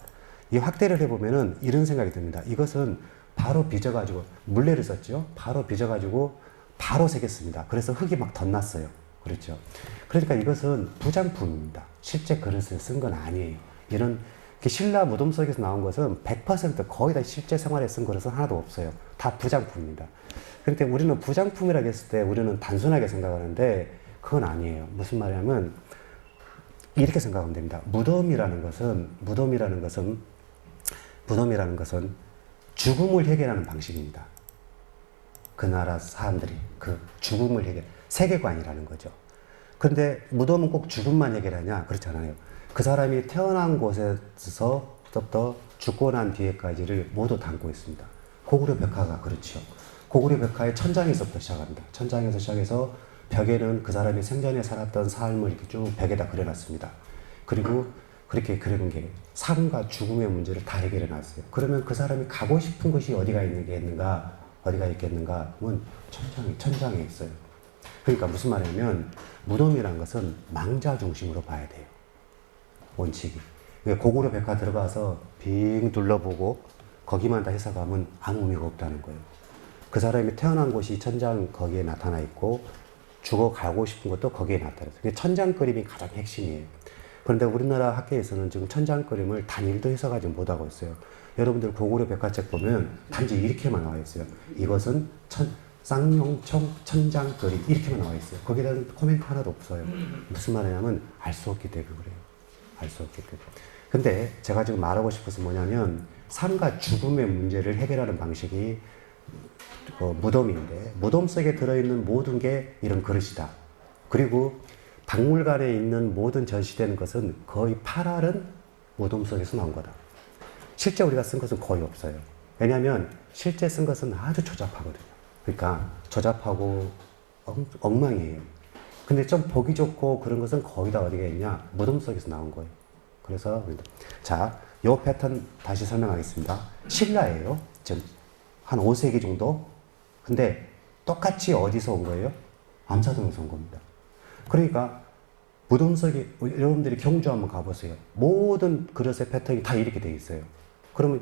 이 확대를 해보면은 이런 생각이 듭니다. 이것은 바로 빚어가지고, 물레를 썼죠. 바로 빚어가지고, 바로 새겼습니다. 그래서 흙이 막 덧났어요. 그렇죠. 그러니까 이것은 부장품입니다. 실제 그릇을 쓴 건 아니에요. 이런 신라 무덤 속에서 나온 것은 100% 거의 다 실제 생활에 쓴 그릇은 하나도 없어요. 다 부장품입니다. 그런데 우리는 부장품이라고 했을 때 우리는 단순하게 생각하는데 그건 아니에요. 무슨 말이냐면 이렇게 생각하면 됩니다. 무덤이라는 것은 죽음을 해결하는 방식입니다. 그 나라 사람들이 그 죽음을 세계관이라는 거죠. 그런데 무덤은 꼭 죽음만 해결하냐? 그렇잖아요. 그 사람이 태어난 곳에서부터 죽고 난 뒤에까지를 모두 담고 있습니다. 고구려 벽화가 그렇죠. 고구려 벽화의 천장에서부터 시작합니다. 천장에서 시작해서 벽에는 그 사람이 생전에 살았던 삶을 이렇게 쭉 벽에다 그려놨습니다. 그리고 그렇게 그려놓은 게 삶과 죽음의 문제를 다 해결해 놨어요. 그러면 그 사람이 가고 싶은 곳이 어디가 있겠는가? 하면 천장에 있어요. 그러니까 무슨 말이냐면 무덤이라는 것은 망자 중심으로 봐야 돼요. 원칙이. 고구려 백화 들어가서 빙 둘러보고 거기만 다 해석하면 아무 의미가 없다는 거예요. 그 사람이 태어난 곳이 천장 거기에 나타나 있고 죽어 가고 싶은 것도 거기에 나타나 있어요. 천장 그림이 가장 핵심이에요. 그런데 우리나라 학계에서는 지금 천장 그림을 단일도 해석하지 못하고 있어요. 여러분들 고구려 백화책 보면 단지 이렇게만 나와 있어요. 이것은 쌍용청 천장 그림 이렇게만 나와 있어요. 거기에 대한 코멘트 하나도 없어요. 무슨 말이냐면 알 수 없기 때문에 그래요. 알 수 없기 때문에. 근데 제가 지금 말하고 싶어서 뭐냐면 삶과 죽음의 문제를 해결하는 방식이 무덤인데 무덤 속에 들어있는 모든 게 이런 그릇이다. 그리고 박물관에 있는 모든 전시되는 것은 거의 8할은 무덤 속에서 나온 거다. 실제 우리가 쓴 것은 거의 없어요. 왜냐하면 실제 쓴 것은 아주 조잡하거든요. 그러니까 조잡하고 엉망이에요. 근데 좀 보기 좋고 그런 것은 거의 다 어디가 있냐? 무덤 속에서 나온 거예요. 그래서 자, 요 패턴 다시 설명하겠습니다. 신라예요. 지금 한 5세기 정도. 근데 똑같이 어디서 온 거예요? 암사동에서 온 겁니다. 그러니까 무덤 속에 여러분들이 경주 한번 가보세요. 모든 그릇의 패턴이 다 이렇게 돼 있어요. 그러면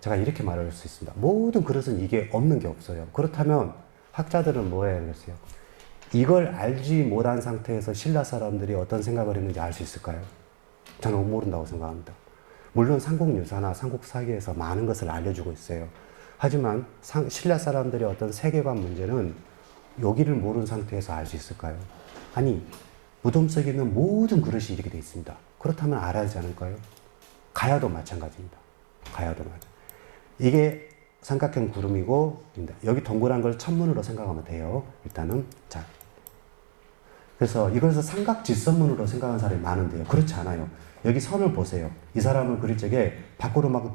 제가 이렇게 말할 수 있습니다. 모든 그릇은 이게 없는 게 없어요. 그렇다면 학자들은 뭐 해야 되겠어요? 이걸 알지 못한 상태에서 신라 사람들이 어떤 생각을 했는지 알 수 있을까요? 저는 모른다고 생각합니다. 물론 삼국유사나 삼국사기에서 많은 것을 알려주고 있어요. 하지만 신라 사람들의 어떤 세계관 문제는 여기를 모르는 상태에서 알 수 있을까요? 아니, 무덤 속에 있는 모든 그릇이 이렇게 돼 있습니다. 그렇다면 알아야 하지 않을까요? 가야도 마찬가지입니다. 가야도 마찬가지. 이게 삼각형 구름이고, 여기 동그란 걸 천문으로 생각하면 돼요. 일단은. 자. 그래서 이것을 삼각지선문으로 생각하는 사람이 많은데요. 그렇지 않아요. 여기 선을 보세요. 이 사람을 그릴 적에 밖으로 막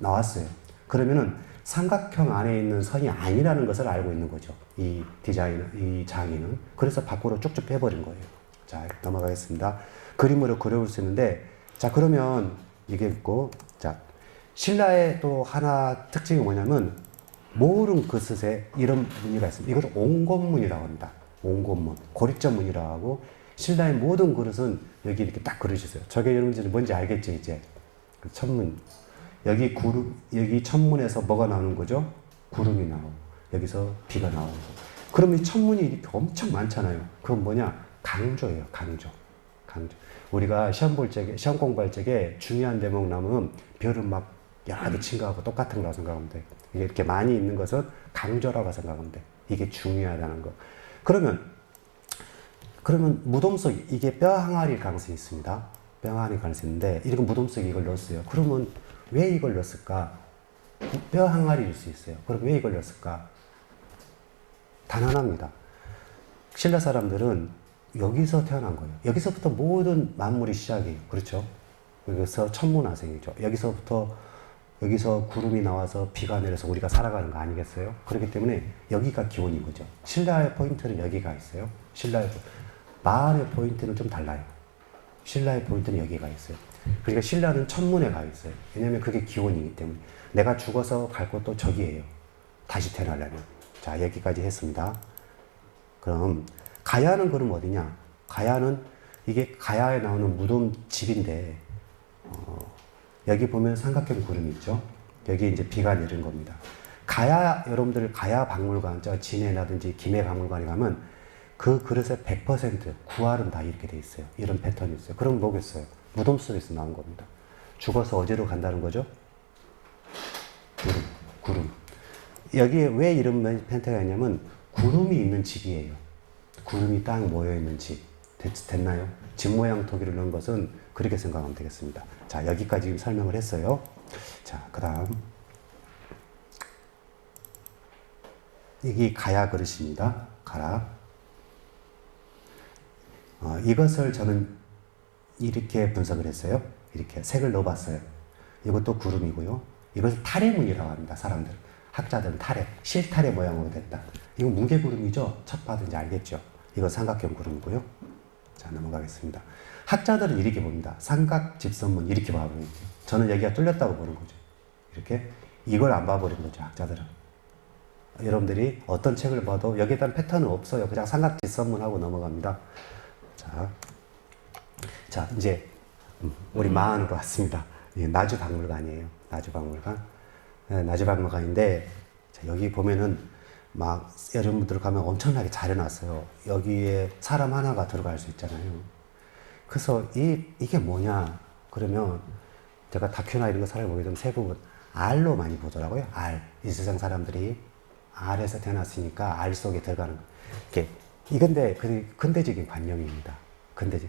나왔어요. 그러면은 삼각형 안에 있는 선이 아니라는 것을 알고 있는 거죠. 이 디자이너, 이 장인은. 그래서 밖으로 쭉쭉 빼버린 거예요. 자, 넘어가겠습니다. 그림으로 그려볼 수 있는데, 자, 그러면 이게 있고, 자, 신라의 또 하나 특징이 뭐냐면, 모든 그릇에 이런 무늬가 있습니다. 이걸 옹곤문이라고 합니다. 옹곤문. 고립점문이라고 하고, 신라의 모든 그릇은 여기 이렇게 딱 그릇이 있어요. 저게 여러분들이 뭔지 알겠죠, 이제? 그 천문. 여기 구름, 여기 천문에서 뭐가 나오는 거죠? 구름이 나오고, 여기서 비가 나오고. 그럼 이 천문이 이렇게 엄청 많잖아요. 그건 뭐냐? 강조예요, 강조. 강조. 우리가 시험 볼 적에, 시험 공부할 적에 중요한 대목 나오면 별을 막 여러 개 친구하고 똑같은 거라고 생각하면 돼. 이게 이렇게 많이 있는 것은 강조라고 생각하면 돼. 이게 중요하다는 거. 그러면 무덤 속, 이게 뼈 항아리일 가능성이 있습니다. 뼈 항아리일 가능성이 있는데, 이건 무덤 속에 이걸 넣었어요. 그러면 왜 이걸 넣었을까? 뼈 항아리일 수 있어요. 그럼 왜 이걸 넣었을까? 단 하나입니다. 신라 사람들은 여기서 태어난 거예요. 여기서부터 모든 만물이 시작이에요. 그렇죠? 여기서 천문화생이죠. 여기서 구름이 나와서 비가 내려서 우리가 살아가는 거 아니겠어요? 그렇기 때문에 여기가 기원인 거죠. 신라의 포인트는 여기가 있어요. 마을의 포인트는 좀 달라요. 신라의 포인트는 여기가 있어요. 그러니까 신라는 천문에 가 있어요. 왜냐면 그게 기원이기 때문에. 내가 죽어서 갈 곳도 저기예요. 다시 태어나려면. 자, 여기까지 했습니다. 그럼 가야는 그럼 어디냐? 가야는 이게 가야에 나오는 무덤 집인데 여기 보면 삼각형 구름이 있죠. 여기 이제 비가 내린 겁니다. 가야 여러분들 가야 박물관, 저 진해라든지 김해 박물관에 가면 그 그릇의 100% 구할은 다 이렇게 돼 있어요. 이런 패턴이 있어요. 그럼 뭐겠어요? 무덤 속에서 나온 겁니다. 죽어서 어디로 간다는 거죠? 구름. 여기에 왜 이런 펜트가 있냐면 구름이 있는 집이에요. 구름이 딱 모여있는 집. 됐나요? 집 모양 토기를 넣은 것은 그렇게 생각하면 되겠습니다. 자, 여기까지 지금 설명을 했어요. 자, 그 다음. 이게 가야 그릇입니다. 가라. 이것을 저는 이렇게 분석을 했어요. 이렇게 색을 넣어봤어요. 이것도 구름이고요. 이것을 타래문이라고 합니다. 사람들. 학자들은 타래, 실타래 모양으로 됐다. 이건 뭉게구름이죠? 첫 봐든지 알겠죠? 이건 삼각형 구름이고요. 자, 넘어가겠습니다. 학자들은 이렇게 봅니다. 삼각 집선문 이렇게 봐버리죠. 저는 여기가 뚫렸다고 보는 거죠. 이렇게 이걸 안 봐버린 거죠. 학자들은. 여러분들이 어떤 책을 봐도 여기에 대한 패턴은 없어요. 그냥 삼각 집선문하고 넘어갑니다. 자, 이제 우리 마흔으로 왔습니다. 나주 박물관이에요. 나주 박물관. 나주 박물관인데 자, 여기 보면은 막 여러분들 가면 엄청나게 잘 해놨어요. 여기에 사람 하나가 들어갈 수 있잖아요. 그래서 이게 뭐냐? 그러면 제가 다큐나 이런 거 사람을 보게 되면 대부분 알로 많이 보더라고요. 알. 이 세상 사람들이 알에서 태어났으니까 알 속에 들어가는 거. 이건데 근대적인 관념입니다. 근대적.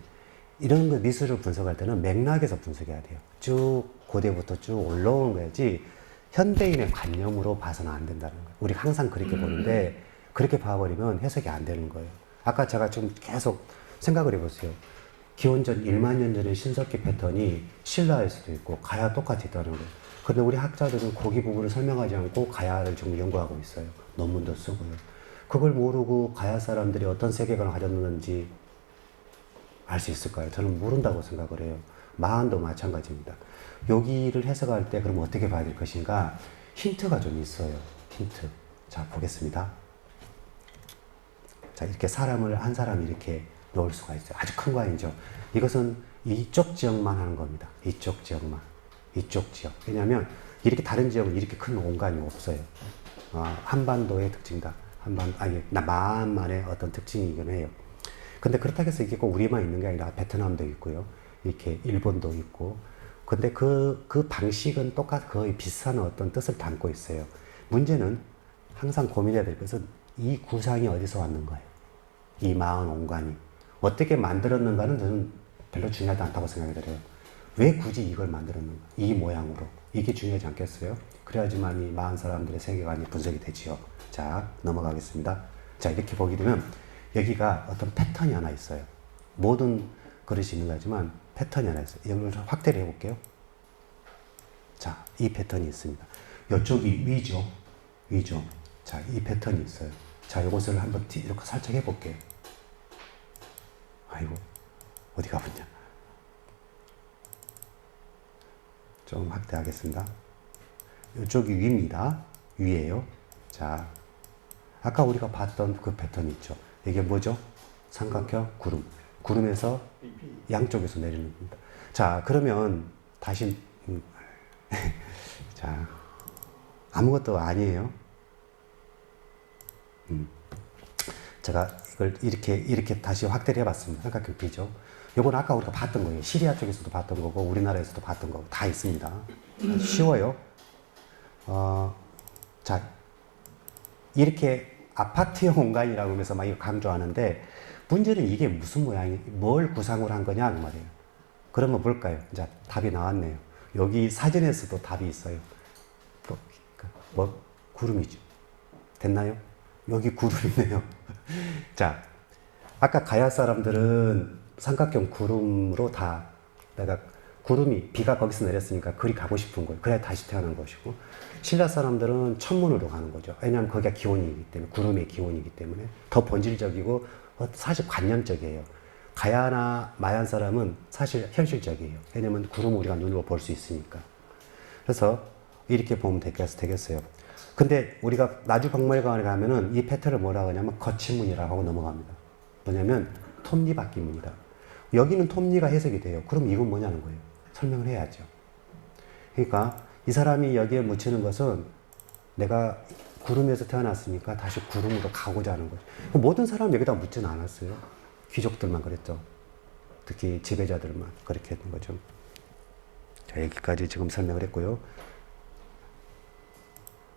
이런 거 미술을 분석할 때는 맥락에서 분석해야 돼요. 쭉 고대부터 쭉 올라오는 거야지 현대인의 관념으로 봐서는 안 된다는 거예요. 우리 항상 그렇게 보는데 그렇게 봐버리면 해석이 안 되는 거예요. 아까 제가 좀 계속 생각을 해보세요. 기원전 1만 년 전의 신석기 패턴이 신라에서도 있고 가야 똑같이 있다는 거예요. 근데 우리 학자들은 거기 부분을 설명하지 않고 가야를 지금 연구하고 있어요. 논문도 쓰고요. 그걸 모르고 가야 사람들이 어떤 세계관을 가졌는지 알 수 있을까요? 저는 모른다고 생각을 해요. 마한도 마찬가지입니다. 여기를 해석할 때 그럼 어떻게 봐야 될 것인가? 힌트가 좀 있어요. 힌트. 자, 보겠습니다. 자, 이렇게 사람을 한 사람이 이렇게 넣을 수가 있어요. 아주 큰 거 아니죠. 이것은 이쪽 지역만 하는 겁니다. 이쪽 지역만. 이쪽 지역. 왜냐하면 이렇게 다른 지역은 이렇게 큰 공간이 없어요. 한반도의 특징이다. 마한만의 어떤 특징이긴 해요. 근데 그렇다고 해서 이게 꼭 우리만 있는 게 아니라 베트남도 있고요. 이렇게 일본도 있고. 근데 그 방식은 거의 비슷한 어떤 뜻을 담고 있어요. 문제는 항상 고민해야 될 것은 이 구상이 어디서 왔는가요? 이 마을 공간이. 어떻게 만들었는가는 저는 별로 중요하지 않다고 생각이 들어요. 왜 굳이 이걸 만들었는가? 이 모양으로. 이게 중요하지 않겠어요? 그래야지만 이 마을 사람들의 세계관이 분석이 되지요. 자, 넘어가겠습니다. 자, 이렇게 보게 되면 여기가 어떤 패턴이 하나 있어요. 모든 그릇이 있는 거지만 패턴이 하나 있어요. 이걸 확대를 해볼게요. 자, 이 패턴이 있습니다. 이쪽이 위죠. 위죠. 자, 이 패턴이 있어요. 자, 이것을 한번 이렇게 살짝 해볼게요. 아이고, 어디 가봤냐. 좀 확대하겠습니다. 이쪽이 위입니다. 위에요. 자, 아까 우리가 봤던 그 패턴이 있죠. 이게 뭐죠? 삼각형 구름. 구름에서 양쪽에서 내리는 겁니다. 자, 그러면 다시 자, 아무것도 아니에요. 제가 이걸 이렇게 다시 확대를 해봤습니다. 삼각형 B죠. 요건 아까 우리가 봤던 거예요. 시리아 쪽에서도 봤던 거고 우리나라에서도 봤던 거고 다 있습니다. 쉬워요. 자, 이렇게 아파트형 공간이라고 하면서 막 이거 강조하는데 문제는 이게 무슨 모양이, 뭘 구상으로 한 거냐 그 말이에요. 그러면 뭘까요? 이제 답이 나왔네요. 여기 사진에서도 답이 있어요. 구름이죠. 됐나요? 여기 구름이네요. 자, 아까 가야 사람들은 삼각형 구름으로 다 내가 구름이 비가 거기서 내렸으니까 그리 가고 싶은 거예요. 그래야 다시 태어난 것이고 신라 사람들은 천문으로 가는 거죠. 왜냐하면 거기가 기온이기 때문에 구름의 기온이기 때문에 더 본질적이고 사실 관념적이에요. 가야나 마얀 사람은 사실 현실적이에요. 왜냐하면 구름을 우리가 눈으로 볼 수 있으니까. 그래서 이렇게 보면 되겠어요. 근데 우리가 나주박물관에 가면은 이 패턴을 뭐라고 하냐면 거친문이라고 하고 넘어갑니다. 뭐냐면 톱니바퀴문이다. 여기는 톱니가 해석이 돼요. 그럼 이건 뭐냐는 거예요. 설명을 해야죠. 그러니까 이 사람이 여기에 묻히는 것은 내가 구름에서 태어났으니까 다시 구름으로 가고자 하는 거죠. 모든 사람 여기다 묻지는 않았어요. 귀족들만 그랬죠. 특히 지배자들만 그렇게 했던 거죠. 자, 여기까지 지금 설명을 했고요.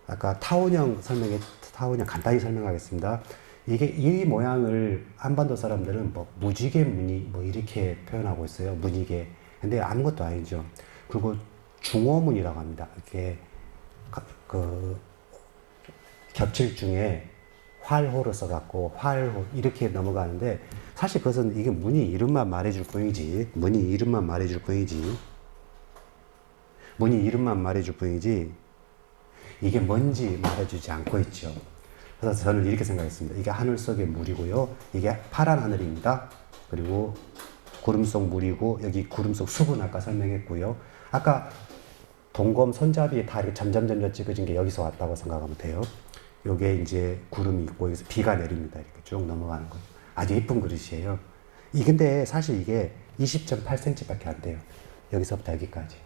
아까 타원형 간단히 설명하겠습니다. 이 모양을 한반도 사람들은 무지개 무늬 이렇게 표현하고 있어요. 무늬개. 근데 아무것도 아니죠. 그리고 중호문이라고 합니다. 이렇게 겹칠 중에 활호를 써갖고 활호 이렇게 넘어가는데 사실 그것은 이게 무늬 이름만 말해줄 뿐이지 이게 뭔지 말해주지 않고 있죠. 그래서 저는 이렇게 생각했습니다. 이게 하늘 속의 물이고요. 이게 파란 하늘입니다. 그리고 구름 속 물이고 여기 구름 속 숲은 아까 설명했고요. 아까 동검 손잡이에 다 이렇게 점점 찍어진 게 여기서 왔다고 생각하면 돼요. 요게 이제 구름이 있고 여기서 비가 내립니다. 이렇게 쭉 넘어가는 거죠. 아주 예쁜 그릇이에요. 근데 사실 이게 20.8cm밖에 안 돼요. 여기서부터 여기까지.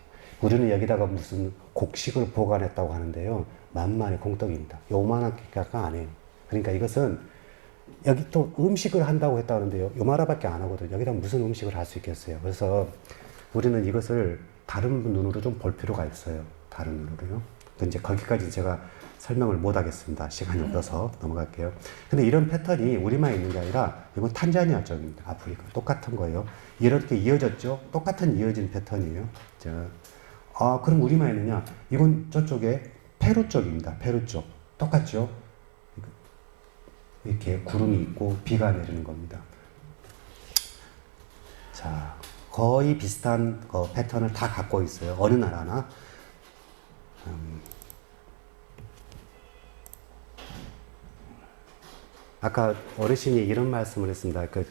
우리는 여기다가 무슨 곡식을 보관했다고 하는데요. 만만의 공떡입니다. 요만한 값가 안 해요. 그러니까 이것은 여기 또 음식을 한다고 했다고 하는데요. 요만하밖에 안 하거든요. 여기다 무슨 음식을 할 수 있겠어요. 그래서 우리는 이것을 다른 눈으로 좀 볼 필요가 있어요. 다른 눈으로요. 이제 거기까지 제가 설명을 못 하겠습니다. 시간이 없어서 넘어갈게요. 근데 이런 패턴이 우리만 있는 게 아니라 이건 탄자니아 쪽입니다. 아프리카. 똑같은 거예요. 이렇게 이어졌죠? 똑같은 이어진 패턴이에요. 자, 그럼 우리만 있느냐? 이건 저쪽에 페루 쪽입니다. 페루 쪽. 똑같죠? 이렇게 구름이 있고 비가 내리는 겁니다. 자, 거의 비슷한 패턴을 다 갖고 있어요. 어느 나라나. 아까 어르신이 이런 말씀을 했습니다. 그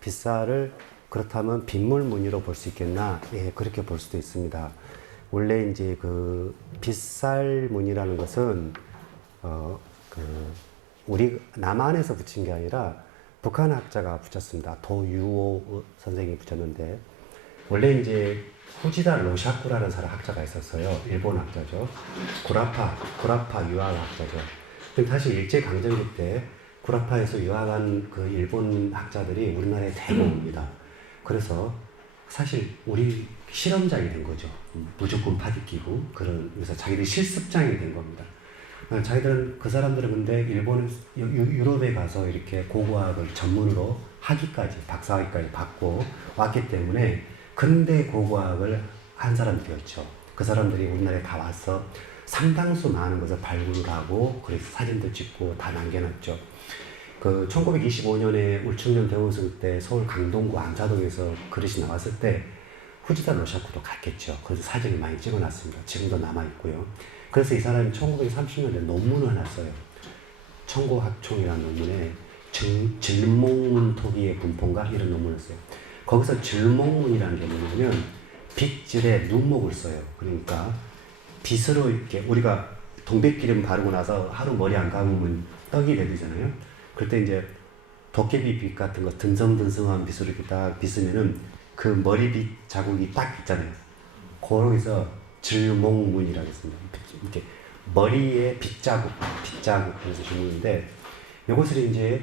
빗살을 그렇다면 빗물 무늬로 볼 수 있겠나? 예, 그렇게 볼 수도 있습니다. 원래 이제 그 빗살 무늬라는 것은 그 우리 남한에서 붙인 게 아니라 북한 학자가 붙였습니다. 도유오 선생이 붙였는데 원래 이제 후지다 로샤쿠라는 사람 학자가 있었어요. 일본 학자죠. 구라파 유학 학자죠. 근데 사실 일제강점기 때 구라파에서 유학한 그 일본 학자들이 우리나라에 대거 옵니다. 그래서 사실 우리 실험장이 된 거죠. 무조건 파디 끼고 그래서 자기들이 실습장이 된 겁니다. 자기들은 그 사람들은 근데 일본 유럽에 가서 이렇게 고고학을 전문으로 학위까지 박사학위까지 받고 왔기 때문에 근대 고고학을 한 사람들이었죠. 그 사람들이 우리나라에 다 와서 상당수 많은 것을 발굴하고 그래서 사진도 찍고 다 남겨놨죠. 그 1925년에 울충년 대원승 때 서울 강동구 암사동에서 그릇이 나왔을 때 후지다 로샤쿠도 갔겠죠. 그래서 사진을 많이 찍어놨습니다. 지금도 남아있고요. 그래서 이 사람이 1930년대 논문을 하나 써요. 청고학총이라는 논문에 질몽문 토기의 분포인가 이런 논문을 써요. 거기서 질몽문이라는 게 뭐냐면 빗질에 눈목을 써요. 그러니까 빗으로 이렇게 우리가 동백기름 바르고 나서 하루 머리 안 감으면 떡이 되잖아요. 그럴 때 이제 도깨비 빛 같은 거 듬성듬성한 빗으로 이렇게 딱 빗으면은 그 머리빗 자국이 딱 있잖아요. 거기서 질몽문이라고 했습니다. 이렇게 머리에 빗자국 그래서 질문인데 이것을 이제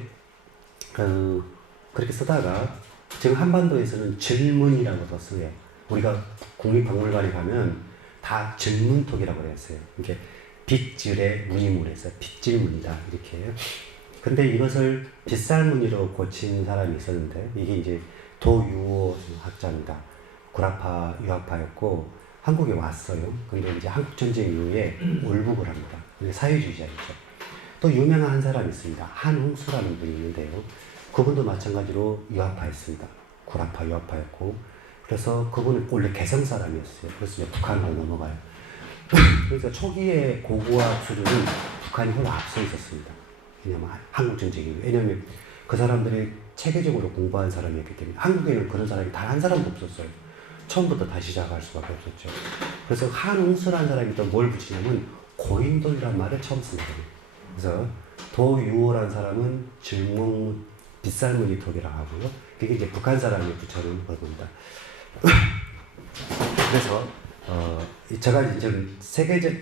그렇게 쓰다가 지금 한반도에서는 질문이라고도 써요. 우리가 국립박물관에 가면 다 질문톡이라고 그랬어요. 이게 빗질의 무늬물에서 빗질문이다 이렇게. 근데 이것을 빗살무늬로 고친 사람이 있었는데 이게 이제 도유오 학자입니다. 구라파 유학파였고 한국에 왔어요. 근데 이제 한국 전쟁 이후에 울북을 합니다. 사회주의자이죠. 또 유명한 한 사람이 있습니다. 한웅수라는 분이 있는데요. 그분도 마찬가지로 유학파였습니다. 구라파 유학파였고 그래서 그분은 원래 개성 사람이었어요. 그래서 이제 북한으로 넘어가요. 그래서 초기에 고고학 수준은 북한이 훨씬 앞서 있었습니다. 왜냐면 한국 전쟁 이후. 왜냐면 그 사람들이 체계적으로 공부한 사람이었기 때문에 한국에는 그런 사람이 단 한 사람도 없었어요. 처음부터 다시 시작할 수밖에 없었죠. 그래서 한웅수라는 사람이 또 뭘 붙이냐면 고인돌이라는 말을 처음 씁니다. 그래서 도유오라는 사람은 질몽 빗살무늬 톡이라고 하고요. 그게 이제 북한 사람이 붙여놓은 겁니다. 그래서 제가 이제 세계적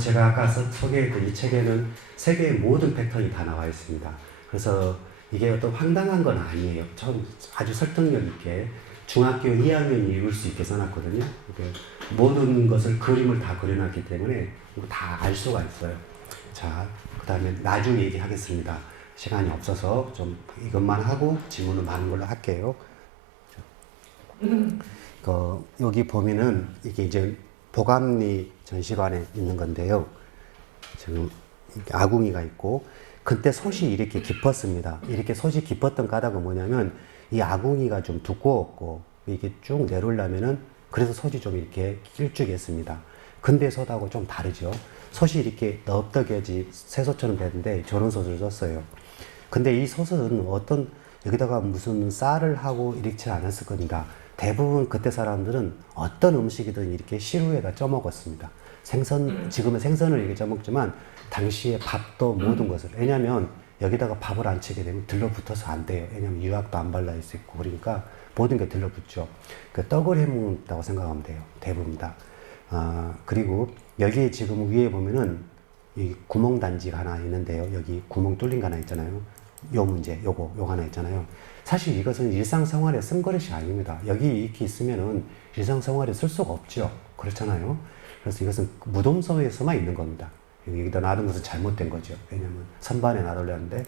제가 아까 소개했던 이 책에는 세계의 모든 패턴이 다 나와 있습니다. 그래서 이게 어떤 황당한 건 아니에요. 전 아주 설득력 있게 중학교 2학년이 읽을 수 있게 써놨거든요. 모든 것을 그림을 다 그려놨기 때문에 다 알 수가 있어요. 자, 그 다음에 나중 얘기하겠습니다. 시간이 없어서 좀 이것만 하고 질문은 많은 걸로 할게요. 여기 보면은 이게 이제 보감리 전시관에 있는 건데요. 지금 아궁이가 있고 그때 솥이 이렇게 깊었습니다. 이렇게 솥이 깊었던 까닭은 뭐냐면 이 아궁이가 좀 두꺼웠고 이게 쭉 내려오려면은 그래서 솥이 좀 이렇게 길쭉했습니다. 근대 솥하고 좀 다르죠. 솥이 이렇게 넓적해지 새솥처럼 되는데 저런 솥을 썼어요. 근데 이 솥은 여기다가 무슨 쌀을 하고 이렇지 않았을 겁니다. 대부분 그때 사람들은 어떤 음식이든 이렇게 시루에다 쪄먹었습니다. 지금은 생선을 이렇게 쪄먹지만 당시에 밥도 모든 것을. 왜냐면 여기다가 밥을 안 치게 되면 들러붙어서 안 돼요. 왜냐면 유약도 안 발라 있고 그러니까 모든 게 들러붙죠. 그 떡을 해먹는다고 생각하면 돼요. 대부분 다. 그리고 여기에 지금 위에 보면은 이 구멍 단지가 하나 있는데요. 여기 구멍 뚫린 거 하나 있잖아요. 요거 하나 있잖아요. 사실 이것은 일상생활에 쓴 그릇이 아닙니다. 여기 이렇게 있으면은 일상생활에 쓸 수가 없죠. 그렇잖아요. 그래서 이것은 무덤서에서만 있는 겁니다. 여기다 놔둔 것은 잘못된 거죠. 왜냐면 선반에 놔두려는데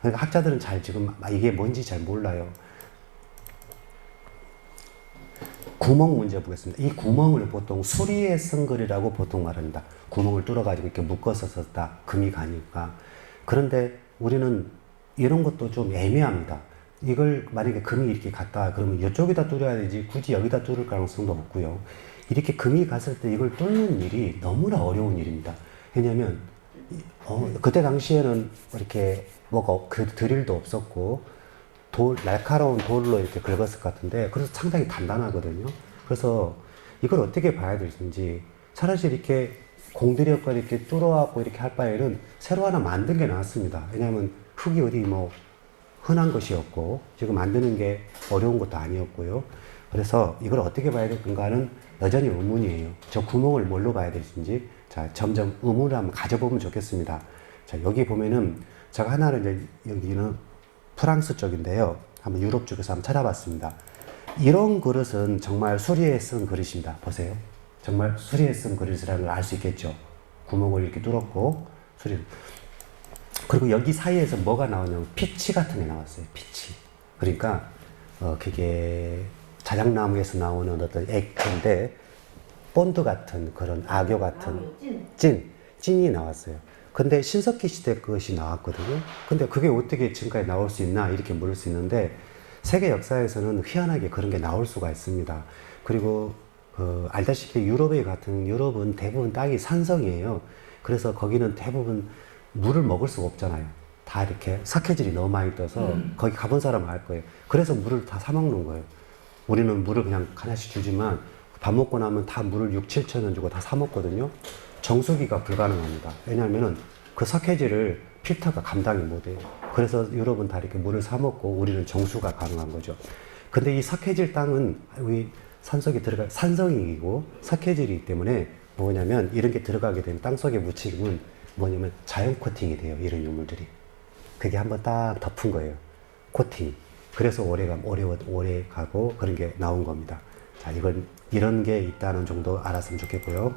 그러니까 학자들은 지금 이게 뭔지 잘 몰라요. 구멍 문제 보겠습니다. 이 구멍을 보통 수리에 쓴 글이라고 보통 말합니다. 구멍을 뚫어가지고 이렇게 묶어서 썼다. 금이 가니까. 그런데 우리는 이런 것도 좀 애매합니다. 이걸 만약에 금이 이렇게 갔다 그러면 이쪽에다 뚫어야 되지 굳이 여기다 뚫을 가능성도 없고요. 이렇게 금이 갔을 때 이걸 뚫는 일이 너무나 어려운 일입니다. 왜냐하면 그때 당시에는 이렇게 뭐가 그 드릴도 없었고 날카로운 돌로 이렇게 긁었을 것 같은데 그래서 상당히 단단하거든요. 그래서 이걸 어떻게 봐야 될지 차라리 이렇게 공들여서 이렇게 뚫어갖고 이렇게 할 바에는 새로 하나 만든 게 나았습니다. 왜냐하면 흙이 어디 뭐 흔한 것이었고 지금 만드는 게 어려운 것도 아니었고요. 그래서 이걸 어떻게 봐야 될건가는 여전히 의문이에요. 저 구멍을 뭘로 봐야 될지 자 점점 의문을 한번 가져보면 좋겠습니다. 자 여기 보면은 제가 하나를 이제 여기는 프랑스 쪽인데요. 한번 유럽 쪽에서 한번 찾아봤습니다. 이런 그릇은 정말 수리에 쓴 그릇입니다. 보세요. 정말 수리에 쓴 그릇이라는 걸 알 수 있겠죠. 구멍을 이렇게 뚫었고 수리. 그리고 여기 사이에서 뭐가 나오냐면 피치 같은 게 나왔어요. 피치. 그러니까 그게 자작나무에서 나오는 어떤 액체인데 본드 같은 그런 악교 같은 찐이 나왔어요. 근데 신석기 시대 것이 나왔거든요. 근데 그게 어떻게 지금까지 나올 수 있나 이렇게 물을 수 있는데 세계 역사에서는 희한하게 그런 게 나올 수가 있습니다. 그리고 알다시피 유럽은 대부분 땅이 산성이에요. 그래서 거기는 대부분 물을 먹을 수가 없잖아요. 다 이렇게 석회질이 너무 많이 떠서 거기 가본 사람은 알 거예요. 그래서 물을 다 사 먹는 거예요. 우리는 물을 그냥 하나씩 주지만 밥 먹고 나면 다 물을 6, 7천 원 주고 다 사 먹거든요. 정수기가 불가능합니다. 왜냐하면 그 석회질을 필터가 감당이 못해요. 그래서 유럽은 다 이렇게 물을 사 먹고 우리는 정수가 가능한 거죠. 근데 이 석회질 땅은 우리 산성이고 석회질이기 때문에 뭐냐면 이런 게 들어가게 되면 땅속에 묻히면 뭐냐면 자연 코팅이 돼요. 이런 유물들이. 그게 한번 딱 덮은 거예요. 코팅. 그래서 오래 가고 그런 게 나온 겁니다. 자, 이런 게 있다는 정도 알았으면 좋겠고요.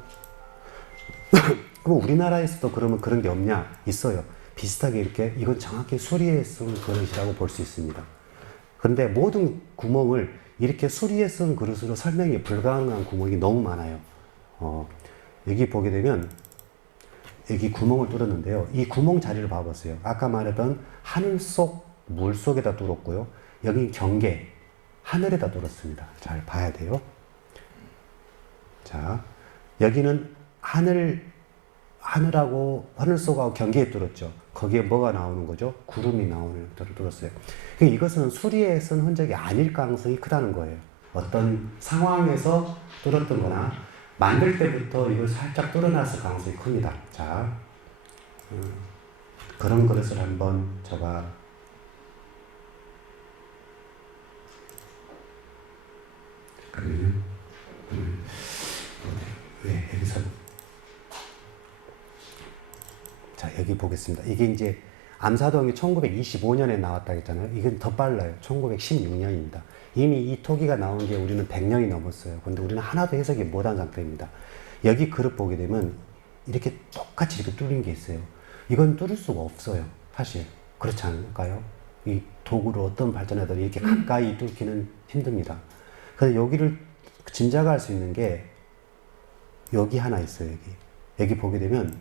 그럼 우리나라에서도 그러면 그런 게 없냐? 있어요. 비슷하게 이렇게 이건 정확히 수리에 쓴 그릇이라고 볼 수 있습니다. 그런데 모든 구멍을 이렇게 수리에 쓴 그릇으로 설명이 불가능한 구멍이 너무 많아요. 여기 보게 되면 여기 구멍을 뚫었는데요. 이 구멍 자리를 봐보세요. 아까 말했던 하늘 속, 물 속에다 뚫었고요. 여기 경계, 하늘에다 뚫었습니다. 잘 봐야 돼요. 자, 여기는 하늘하고 하늘 속하고 경계에 뚫었죠. 거기에 뭐가 나오는 거죠? 구름이 나오는 데를 뚫었어요. 이것은 수리에 쓴 흔적이 아닐 가능성이 크다는 거예요. 어떤 상황에서 뚫었던 거나 만들 때부터 이걸 살짝 뚫어놨을 가능성이 큽니다. 자, 그런 그릇을 한번 제가 왜 여기서 자 여기 보겠습니다. 이게 이제 암사동이 1925년에 나왔다 했잖아요. 이건 더 빨라요. 1916년입니다. 이미 이 토기가 나온 게 우리는 100년이 넘었어요. 근데 우리는 하나도 해석이 못한 상태입니다. 여기 그릇 보게 되면 이렇게 똑같이 이렇게 뚫린 게 있어요. 이건 뚫을 수가 없어요. 사실. 그렇지 않을까요? 이 도구로 어떤 발전해도 이렇게 가까이 뚫기는 힘듭니다. 그래서 여기를 짐작할 수 있는 게 여기 하나 있어요. 여기 보게 되면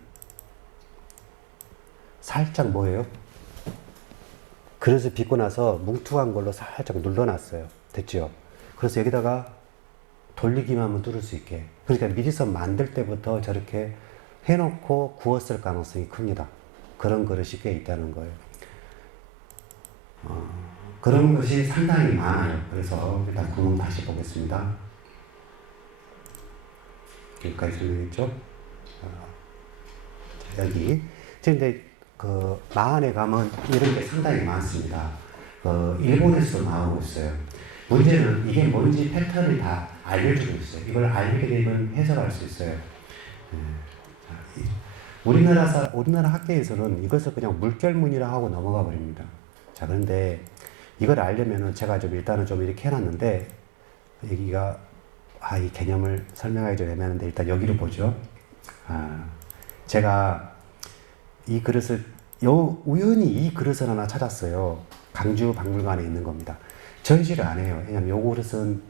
살짝 뭐예요? 그릇을 빚고 나서 뭉툭한 걸로 살짝 눌러놨어요. 됐죠? 그래서 여기다가 돌리기만 하면 뚫을 수 있게. 그러니까 미리서 만들 때부터 저렇게 해놓고 구웠을 가능성이 큽니다. 그런 그릇이 꽤 있다는 거예요. 그런 것이 상당히 많아요. 그래서 일단 구멍 다시 보겠습니다. 여기까지 설명했죠? 여기. 근데 마한에 가면 이런 게 상당히 많습니다. 일본에서도 나오고 있어요. 문제는 이게 뭔지 패턴을 다 알려주고 있어요. 이걸 알게 되면 해석할 수 있어요. 우리나라 학계에서는 이것을 그냥 물결문이라 하고 넘어가 버립니다. 자, 그런데 이걸 알려면은 제가 좀 일단은 좀 이렇게 해놨는데, 여기가, 이 개념을 설명하기 좀 애매한데, 일단 여기를 보죠. 제가 이 그릇을, 우연히 이 그릇을 하나 찾았어요. 강주 박물관에 있는 겁니다. 전시를 안 해요. 왜냐면 요 그릇은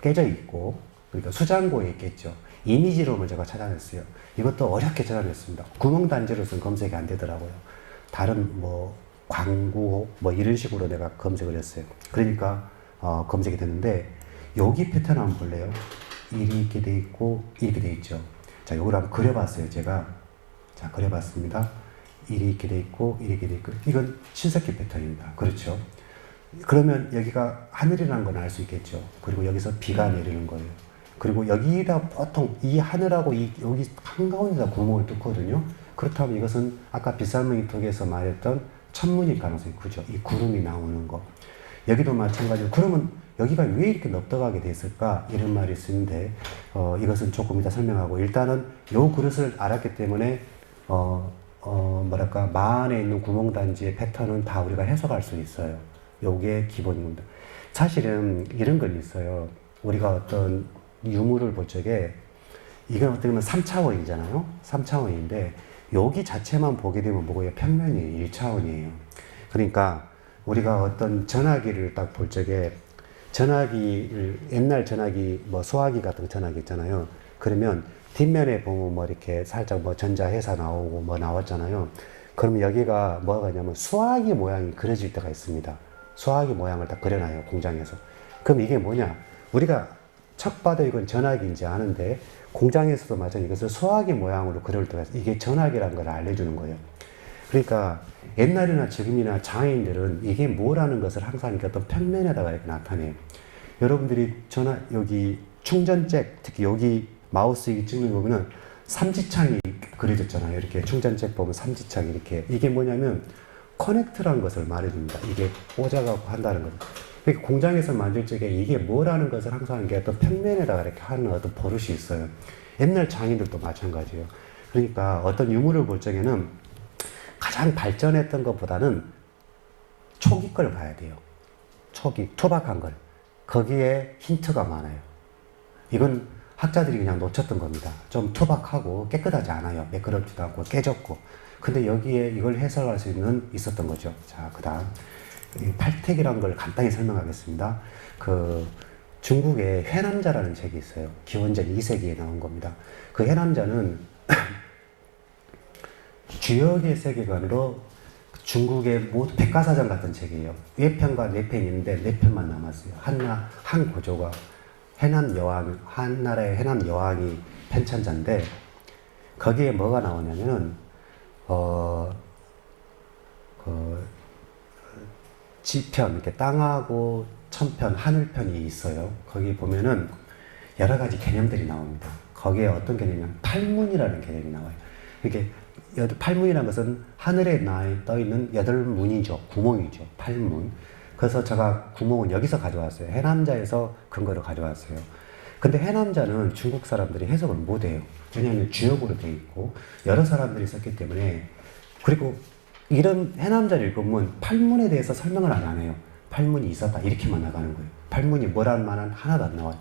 깨져 있고, 그러니까 수장고에 있겠죠. 이미지롬을 제가 찾아냈어요. 이것도 어렵게 찾아냈습니다. 구멍단지로서는 검색이 안 되더라고요. 다른 광구 이런 식으로 내가 검색을 했어요. 그러니까 검색이 됐는데 여기 패턴 한번 볼래요? 일이 이렇게 돼 있고 이렇게 돼 있죠. 자, 요걸 한번 그려봤어요. 제가 자 그려봤습니다. 일이 이렇게 돼 있고 이렇게 돼 있고 이건 신석기 패턴입니다. 그렇죠. 그러면 여기가 하늘이라는 건 알 수 있겠죠. 그리고 여기서 비가 내리는 거예요. 그리고 여기다 보통 이 하늘하고 여기 한가운데다 구멍을 뚫거든요. 그렇다면 이것은 아까 빗살무늬 톡에서 말했던 천문일 가능성이 크죠. 이 구름이 나오는 거. 여기도 마찬가지로 그러면 여기가 왜 이렇게 넓적하게 됐을까 이런 말이 있는데 이것은 조금 이따 설명하고 일단은 요 그릇을 알았기 때문에 뭐랄까 마안에 있는 구멍단지의 패턴은 다 우리가 해석할 수 있어요. 요게 기본입니다. 사실은 이런 건 있어요. 우리가 어떤 유물을 볼 적에 이건 어떻게 보면 3차원이잖아요. 3차원인데 여기 자체만 보게 되면 뭐고요? 평면이 1차원이에요. 그러니까 우리가 어떤 전화기를 딱 볼 적에 전화기를 옛날 전화기 뭐 소화기 같은 전화기 있잖아요. 그러면 뒷면에 보면 뭐 이렇게 살짝 뭐 전자회사 나오고 뭐 나왔잖아요. 그러면 여기가 뭐가 있냐면 수화기 모양이 그려질 때가 있습니다. 수화기 모양을 딱 그려놔요, 공장에서. 그럼 이게 뭐냐? 우리가 척 봐도 이건 전화기인지 아는데 공장에서도 마찬가지로 이것을 수화기 모양으로 그릴 때가 있어요. 이게 전화기라는 걸 알려주는 거예요. 그러니까 옛날이나 지금이나 장애인들은 이게 뭐라는 것을 항상 이렇게 어떤 평면에다가 이렇게 나타내요. 여러분들이 여기 충전잭, 특히 여기 마우스 찍는 거 보면은 삼지창이 그려졌잖아요. 이렇게 충전잭 보면 삼지창이 이렇게. 이게 뭐냐면 커넥트라는 것을 말해줍니다. 이게 꽂아갖고 한다는 거죠. 그러니까 공장에서 만들 적에 이게 뭐라는 것을 항상 이게 어떤 평면에다가 이렇게 하는 어떤 버릇이 있어요. 옛날 장인들도 마찬가지예요. 그러니까 어떤 유물을 볼 적에는 가장 발전했던 것보다는 초기 걸 봐야 돼요. 초기, 투박한 걸. 거기에 힌트가 많아요. 이건 학자들이 그냥 놓쳤던 겁니다. 좀 투박하고 깨끗하지 않아요. 매끄럽지도 않고 깨졌고. 근데 여기에 이걸 해석할 수 있었던 거죠. 자, 그 다음. 팔택이라는 걸 간단히 설명하겠습니다. 중국에 해남자라는 책이 있어요. 기원전 2세기에 나온 겁니다. 그 해남자는 주역의 세계관으로 중국의 모두 백과사전 같은 책이에요. 위에 편과 네 편이 있는데 네 편만 남았어요. 한 고조가 한 나라의 해남 여왕이 편찬자인데 거기에 뭐가 나오냐면은 지편 이렇게 땅하고 천편 하늘편이 있어요. 거기 보면은 여러 가지 개념들이 나옵니다. 거기에 어떤 개념이냐면 팔문이라는 개념이 나와요. 이게 팔문이라는 것은 하늘에 떠 있는 8문이죠. 구멍이죠. 팔문. 그래서 제가 구멍은 여기서 가져왔어요. 해남자에서 근거로 가져왔어요. 근데 해남자는 중국 사람들이 해석을 못해요. 왜냐하면 주역으로 되어 있고 여러 사람들이 썼기 때문에. 그리고 이런 해남자를 읽으면 팔문에 대해서 설명을 안 해요. 팔문이 있었다 이렇게만 나가는 거예요. 팔문이 뭐라는 말은 하나도 안 나와요.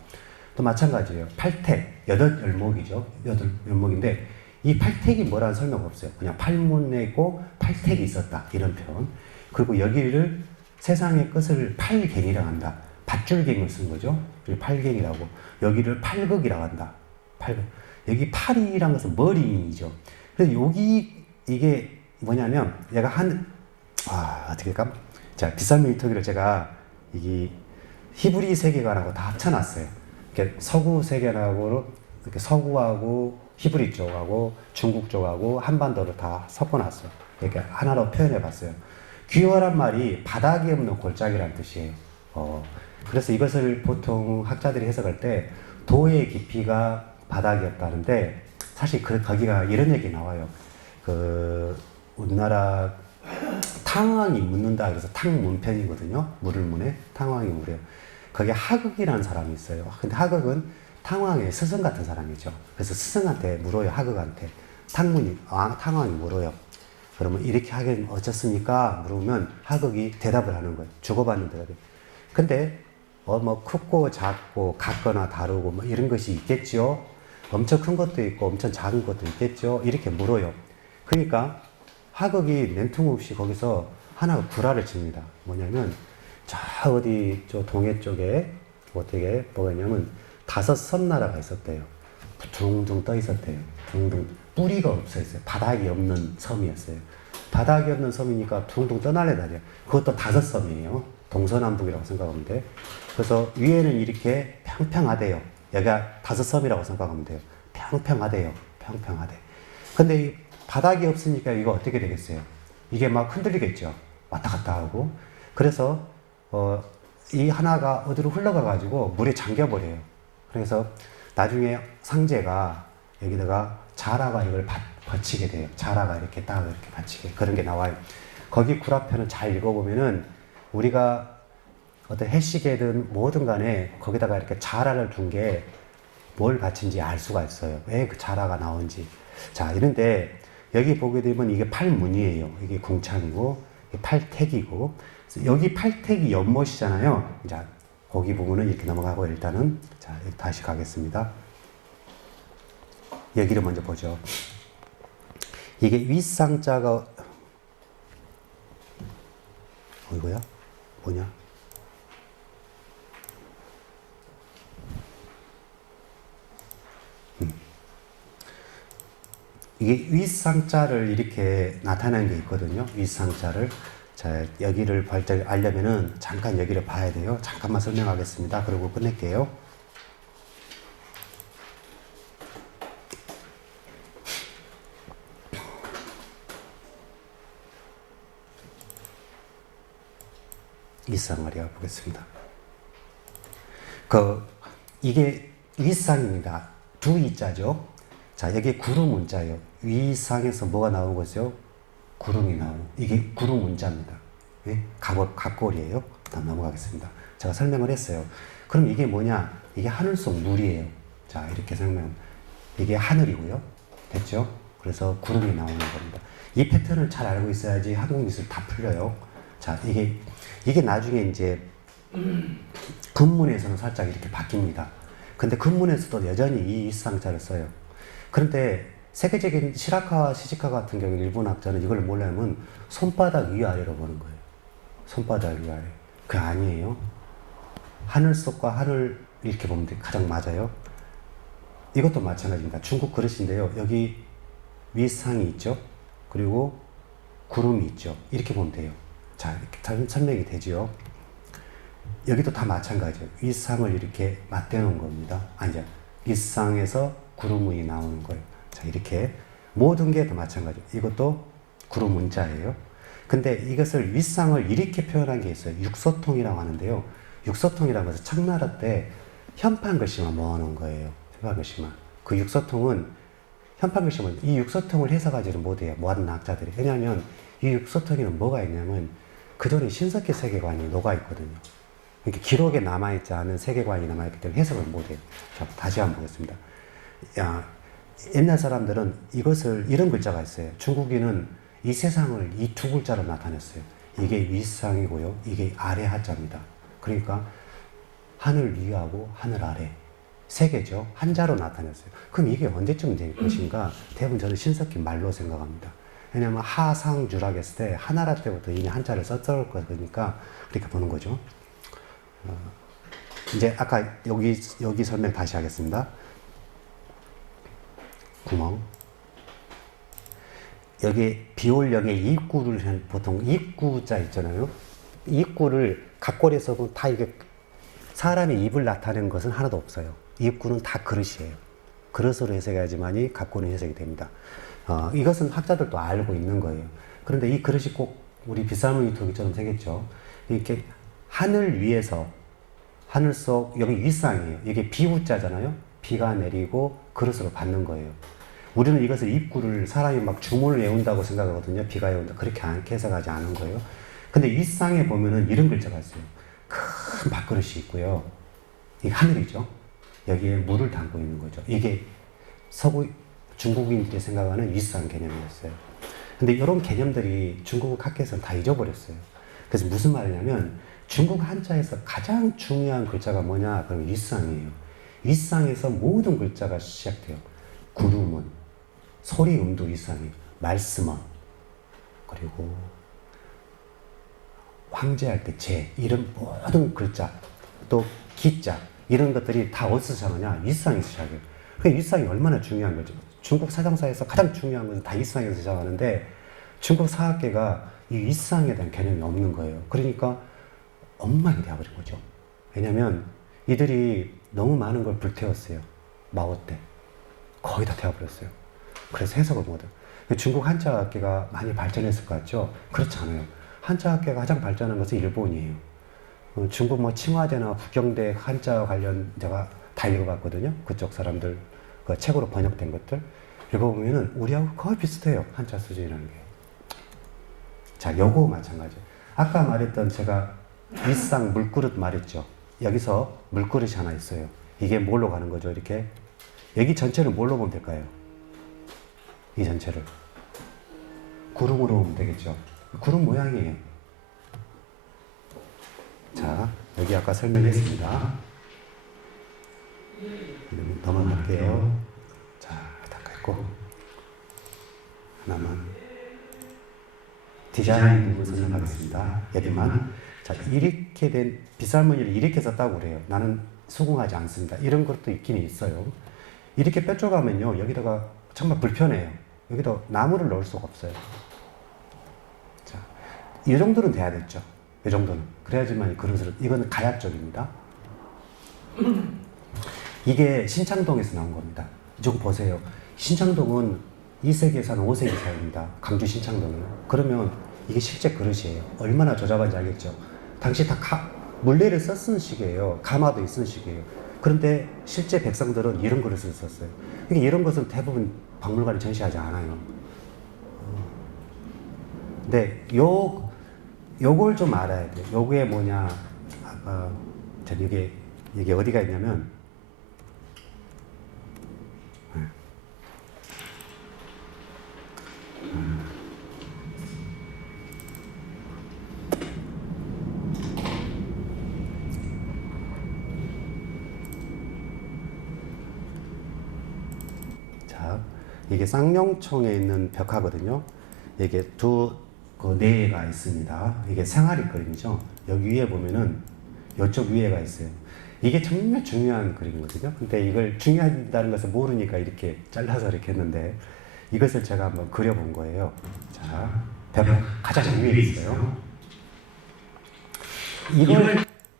또 마찬가지예요. 팔택, 8열목이죠. 8열목인데 이 팔택이 뭐라는 설명 없어요. 그냥 팔문이고 팔택이 있었다 이런 표현. 그리고 여기를 세상의 끝을 팔갱이라고 한다. 밧줄갱을 쓴 거죠. 그리고 팔갱이라고. 여기를 팔극이라고 한다. 팔극. 여기 팔이란 것은 머리이죠. 그래서 여기 이게 뭐냐면 얘가 어떻게 할까? 자, 빗살무늬 토기를 제가 이게 히브리 세계관하고 다 합쳐놨어요. 이렇게 서구 세계관하고 이렇게 서구하고 히브리 쪽하고 중국 쪽하고 한반도를 다 섞어놨어요. 이렇게 하나로 표현해봤어요. 귀월한 말이 바닥이 없는 골짜기라는 뜻이에요. 그래서 이것을 보통 학자들이 해석할 때 도의 깊이가 바닥이 없다는데 사실 거기가 이런 얘기 나와요. 우리나라 탕왕이 묻는다 그래서 탕문편이거든요. 물을 무네 탕왕이 물어요. 거기에 하극이라는 사람이 있어요. 근데 하극은 탕왕의 스승 같은 사람이죠. 그래서 스승한테 물어요. 하극한테 탕왕이 물어요. 그러면 이렇게 하긴 어쩌습니까? 물으면 하극이 대답을 하는 거예요. 주고받는 대답이. 근데 뭐 크고 작고 같거나 다르고 뭐 이런 것이 있겠죠. 엄청 큰 것도 있고 엄청 작은 것도 있겠죠. 이렇게 물어요. 그러니까 하극이 냉tum없이 거기서 하나 구라를 칩니다. 뭐냐면 저 어디 저 동해 쪽에 어떻게 뭐가 있냐면 5 섬나라가 있었대요. 둥둥 떠 있었대요. 둥둥 뿌리가 없었어요. 바닥이 없는 섬이었어요. 바닥이 없는 섬이니까 둥둥 떠날래다녀요. 그것도 5 섬이에요. 동서남북이라고 생각하면 돼. 그래서 위에는 이렇게 평평하대요. 여기가 다섯 섬이라고 생각하면 돼요. 평평하대요. 평평하대. 근데 이 바닥이 없으니까 이거 어떻게 되겠어요? 이게 막 흔들리겠죠. 왔다 갔다 하고. 그래서 이 하나가 어디로 흘러가 가지고 물에 잠겨 버려요. 그래서 나중에 상제가 여기다가 자라가 이걸 받치게 돼요. 자라가 이렇게 딱 이렇게 받치게 그런 게 나와요. 거기 구라편을 잘 읽어보면은 우리가 어떤 해시계든 뭐든 간에 거기다가 이렇게 자라를 둔 게 뭘 받친지 알 수가 있어요. 왜 그 자라가 나온지. 자, 이런데 여기 보게 되면 이게 팔문이에요. 이게 궁창이고, 이게 팔택이고, 여기 팔택이 연못이잖아요. 자, 거기 부분은 이렇게 넘어가고 일단은, 자, 다시 가겠습니다. 여기를 먼저 보죠. 이게 윗상자가, 이거야? 뭐냐? 이게 윗상자를 이렇게 나타내는 게 있거든요. 윗상자를. 자, 여기를 발전 알려면은 잠깐 여기를 봐야 돼요. 잠깐만 설명하겠습니다. 그리고 끝낼게요. 윗상을 보겠습니다. 이게 윗상입니다. 두 이자죠. 자, 여기 구름 문자예요. 위상에서 뭐가 나오는 거죠? 구름이 나오는. 이게 구름 문자입니다. 예? 각골이에요. 다음 넘어가겠습니다. 제가 설명을 했어요. 그럼 이게 뭐냐? 이게 하늘 속 물이에요. 자, 이렇게 설명. 이게 하늘이고요. 됐죠? 그래서 구름이 나오는 겁니다. 이 패턴을 잘 알고 있어야지 한국 미술 다 풀려요. 자, 이게 나중에 이제 근문에서는 살짝 이렇게 바뀝니다. 근데 근문에서도 여전히 이 윗상자를 써요. 그런데 세계적인 시라카와 시지카 같은 경우 일본 학자는 이걸 뭐냐면 손바닥 위아래로 보는 거예요. 손바닥 위아래. 그게 아니에요. 하늘 속과 하늘 이렇게 보면 가장 맞아요. 이것도 마찬가지입니다. 중국 그릇인데요. 여기 윗상이 있죠. 그리고 구름이 있죠. 이렇게 보면 돼요. 자, 이렇게 설명이 되죠. 여기도 다 마찬가지예요. 윗상을 이렇게 맞대놓은 겁니다. 아니죠. 윗상에서 구름이 나오는 거예요. 자, 이렇게 모든 게 다 마찬가지. 이것도 구름 문자예요. 근데 이것을 윗상을 이렇게 표현한 게 있어요. 육소통이라고 하는데요. 육소통이라고 해서 청나라 때 현판 글씨만 모아놓은 거예요. 현판 글씨만. 그 육소통은 현판 글씨만 이 육소통을 해석하지를 못해요. 모아둔 학자들이. 왜냐하면 이 육소통에는 뭐가 있냐면 그 전에 신석기 세계관이 녹아 있거든요. 이렇게 기록에 남아있지 않은 세계관이 남아있기 때문에 해석을 못해요. 자, 다시 한번 보겠습니다. 옛날 사람들은 이것을 이런 글자가 있어요. 중국인은 이 세상을 이 두 글자로 나타냈어요. 이게 윗상이고요. 이게 아래 하자입니다. 그러니까 하늘 위하고 하늘 아래 세 개죠. 한자로 나타냈어요. 그럼 이게 언제쯤 될 것인가? 대부분 저는 신석기 말로 생각합니다. 왜냐하면 하상주라 했을 때 하나라 때부터 이미 한자를 썼을 거니까 그렇게 보는 거죠. 이제 아까 여기 설명 다시 하겠습니다. 구멍. 여기 비올령의 입구를 보통 입구자 있잖아요. 입구를 각골에서 다 이게 사람의 입을 나타내는 것은 하나도 없어요. 입구는 다 그릇이에요. 그릇으로 해석해야지만이 각골은 해석이 됩니다. 이것은 학자들도 알고 있는 거예요. 그런데 이 그릇이 꼭 우리 빗살무늬 토기처럼 생겼죠. 이렇게 하늘 위에서 하늘 속 여기 윗상이에요. 이게 비우자잖아요. 비가 내리고 그릇으로 받는 거예요. 우리는 이것을 입구를 사람이 막 주문을 외운다고 생각하거든요. 비가 외운다. 그렇게 해석하지 않은 거예요. 근데 윗상에 보면은 이런 글자가 있어요. 큰 밥그릇이 있고요. 이게 하늘이죠. 여기에 물을 담고 있는 거죠. 이게 서구 중국인들이 생각하는 윗상 개념이었어요. 근데 이런 개념들이 중국 학계에서는 다 잊어버렸어요. 그래서 무슨 말이냐면 중국 한자에서 가장 중요한 글자가 뭐냐? 그러면 윗상이에요. 윗상에서 모든 글자가 시작돼요. 구름은, 소리음도 윗상이에요. 말씀은, 그리고 황제할 때 제, 이런 모든 글자, 또 기자, 이런 것들이 다 어디서 시작하냐? 윗상에서 시작해요. 그 윗상이 얼마나 중요한 거죠? 중국 사상사에서 가장 중요한 것은 다 윗상에서 시작하는데 중국 사학계가 이 윗상에 대한 개념이 없는 거예요. 그러니까 엉망이 되어버린 거죠. 왜냐하면 이들이 너무 많은 걸 불태웠어요. 마오 때. 거의 다 태워버렸어요. 그래서 해석을 못해요. 중국 한자학계가 많이 발전했을 것 같죠? 그렇지 않아요. 한자학계가 가장 발전한 것은 일본이에요. 중국 뭐 칭화대나 북경대 한자 관련 제가 다 읽어봤거든요. 그쪽 사람들 그 책으로 번역된 것들. 읽어보면은 우리하고 거의 비슷해요. 한자 수준이라는 게. 자, 요거 마찬가지. 아까 말했던 제가 윗상 물그릇 말했죠. 여기서 물그릇이 하나 있어요. 이게 뭘로 가는 거죠? 이렇게. 여기 전체를 뭘로 보면 될까요? 이 전체를. 구름으로 보면 되겠죠. 구름 모양이에요. 자, 여기 아까 설명했습니다. 넘어갈게요. 자, 닦았고. 하나만. 디자인 부분 설명하겠습니다. 여기만. 자, 이렇게 된 빗살무늬를 이렇게 썼다고 그래요. 나는 수긍하지 않습니다. 이런 것도 있긴 있어요. 이렇게 뾰족하면요, 여기다가 정말 불편해요. 여기다 나무를 넣을 수가 없어요. 자, 이 정도는 돼야 됐죠. 이 정도는. 그래야지만 그릇을, 이건 가야 쪽입니다. 이게 신창동에서 나온 겁니다. 좀 보세요. 신창동은 2세기에서 한 5세기 사이입니다. 강주 신창동은. 그러면 이게 실제 그릇이에요. 얼마나 조잡한지 알겠죠? 당시 다 물레를 썼은 시기예요. 가마도 있은 시기예요. 그런데 실제 백성들은 이런 그릇을 썼어요. 그러니까 이런 것은 대부분 박물관에 전시하지 않아요. 근데 요걸 좀 알아야 돼요. 요게 뭐냐? 이게 어디가 있냐면, 자, 이게 쌍용총에 있는 벽화거든요. 이게 그 내가 있습니다. 이게 생아리 그림이죠. 여기 위에 보면은 이쪽 위에가 있어요. 이게 정말 중요한 그림이거든요. 근데 이걸 중요하다는 것을 모르니까 이렇게 잘라서 이렇게 했는데 이것을 제가 한번 그려본 거예요. 자, 벽 가장 위에 있어요.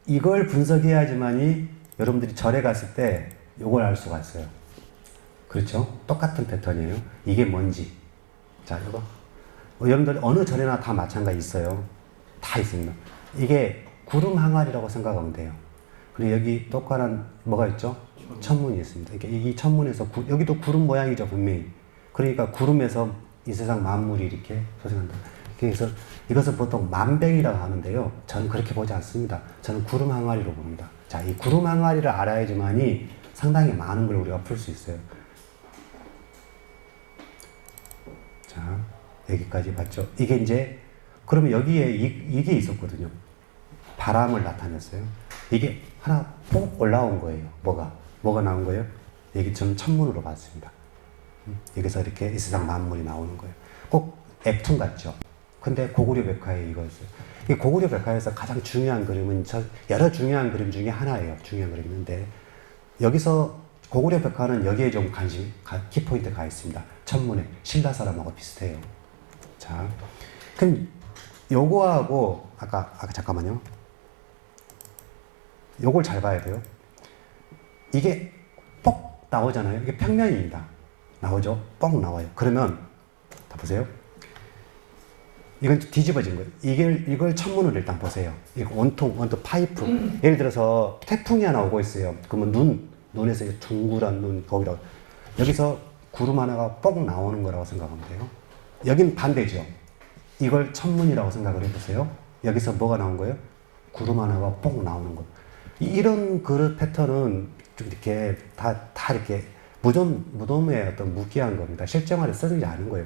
이걸 분석해야지만이 여러분들이 절에 갔을 때 이걸 알 수가 있어요. 그렇죠? 똑같은 패턴이에요. 이게 뭔지. 자, 이거. 여러분들 어느 절에나 다 마찬가지 있어요. 다 있습니다. 이게 구름 항아리라고 생각하면 돼요. 그리고 여기 똑같은 뭐가 있죠? 천문이 있습니다. 이 천문에서 여기도 구름 모양이죠, 분명히. 그러니까 구름에서 이 세상 만물이 이렇게 소생한다. 그래서 이것을 보통 만병이라고 하는데요. 저는 그렇게 보지 않습니다. 저는 구름 항아리로 봅니다. 자, 이 구름 항아리를 알아야지만이 상당히 많은 걸 우리가 풀 수 있어요. 자, 여기까지 봤죠? 이게 이제, 그러면 여기에 이게 있었거든요. 바람을 나타냈어요. 이게 하나 폭 올라온 거예요. 뭐가 나온 거예요? 여기 저는 천문으로 봤습니다. 여기서 이렇게 이 세상 만물이 나오는 거예요. 꼭 앱툰 같죠? 근데 고구려 백화에 이거였어요. 이 고구려 백화에서 가장 중요한 그림은 여러 중요한 그림 중에 하나예요. 중요한 그림인데, 여기서 고구려 백화는 여기에 좀 키포인트 가 있습니다. 천문에. 신라 사람하고 비슷해요. 자, 그럼 요거하고, 아까 잠깐만요. 요걸 잘 봐야 돼요. 이게 뻑 나오잖아요. 이게 평면입니다. 나오죠? 뻑 나와요. 그러면, 다 보세요. 이건 뒤집어진 거예요. 이걸 천문으로 일단 보세요. 이거 원통 파이프. 예를 들어서 태풍이 하나 오고 있어요. 그러면 눈에서 둥그런 눈, 거기다. 여기서 구름 하나가 뻑 나오는 거라고 생각하면 돼요. 여긴 반대죠. 이걸 천문이라고 생각을 해보세요. 여기서 뭐가 나온 거예요? 구름 하나가 뻑 나오는 거. 이런 그릇 패턴은 좀 이렇게 다 이렇게 무덤의 어떤 무기한 겁니다. 실생활에 쓰지 않은 거예요.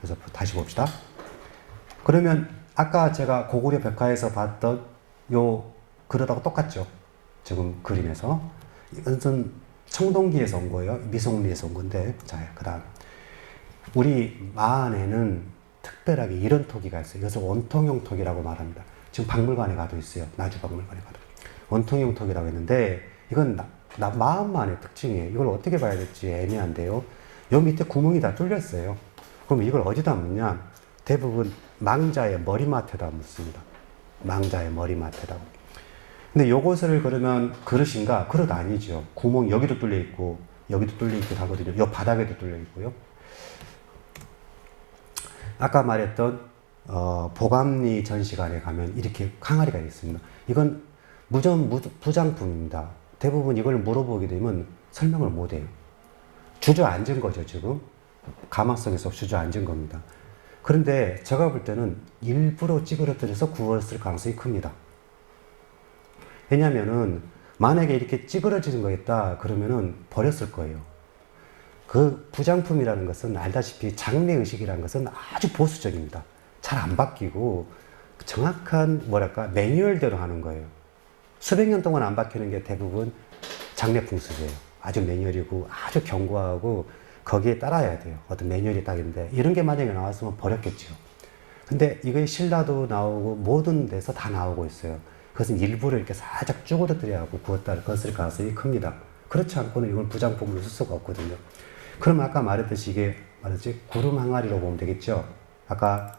그래서 다시 봅시다. 그러면 아까 제가 고구려 백화에서 봤던 요 그릇하고 똑같죠. 지금 그림에서. 이것은 청동기에서 온 거예요. 미송리에서 온 건데. 자, 그 다음. 우리 마안에는 특별하게 이런 토기가 있어요. 이것을 원통형 토기라고 말합니다. 지금 박물관에 가도 있어요. 나주 박물관에 가도. 원통형 토기라고 했는데, 이건 마안만의 특징이에요. 이걸 어떻게 봐야 될지 애매한데요. 요 밑에 구멍이 다 뚫렸어요. 그럼 이걸 어디다 묻냐? 대부분 망자의 머리맡에다 묻습니다. 망자의 머리맡에다. 근데 요것을 그러면 그릇인가? 그릇 아니죠. 구멍 여기도 뚫려 있고 여기도 뚫려 있고 하거든요. 요 바닥에도 뚫려 있고요. 아까 말했던 보감리 전시관에 가면 이렇게 항아리가 있습니다. 이건 부장품입니다. 대부분 이걸 물어보게 되면 설명을 못해요. 주저앉은 거죠, 지금. 가망성에서 주저앉은 겁니다. 그런데 제가 볼 때는 일부러 찌그러뜨려서 구웠을 가능성이 큽니다. 왜냐면은 만약에 이렇게 찌그러지는 거였다 그러면은 버렸을 거예요. 그 부장품이라는 것은 알다시피 장례의식이라는 것은 아주 보수적입니다. 잘 안 바뀌고 정확한 뭐랄까 매뉴얼대로 하는 거예요. 수백 년 동안 안 바뀌는 게 대부분 장례 풍습이에요. 아주 매뉴얼이고 아주 견고하고 거기에 따라야 돼요. 어떤 매뉴얼이 딱 있는데 이런 게 만약에 나왔으면 버렸겠죠. 근데 이게 신라도 나오고 모든 데서 다 나오고 있어요. 그것은 일부러 이렇게 살짝 쭈그러뜨려하고 구웠다 그었을 가능성이 큽니다. 그렇지 않고는 이걸 부장품으로 쓸 수가 없거든요. 그럼 아까 말했듯이 이게 말했지 구름 항아리로 보면 되겠죠. 아까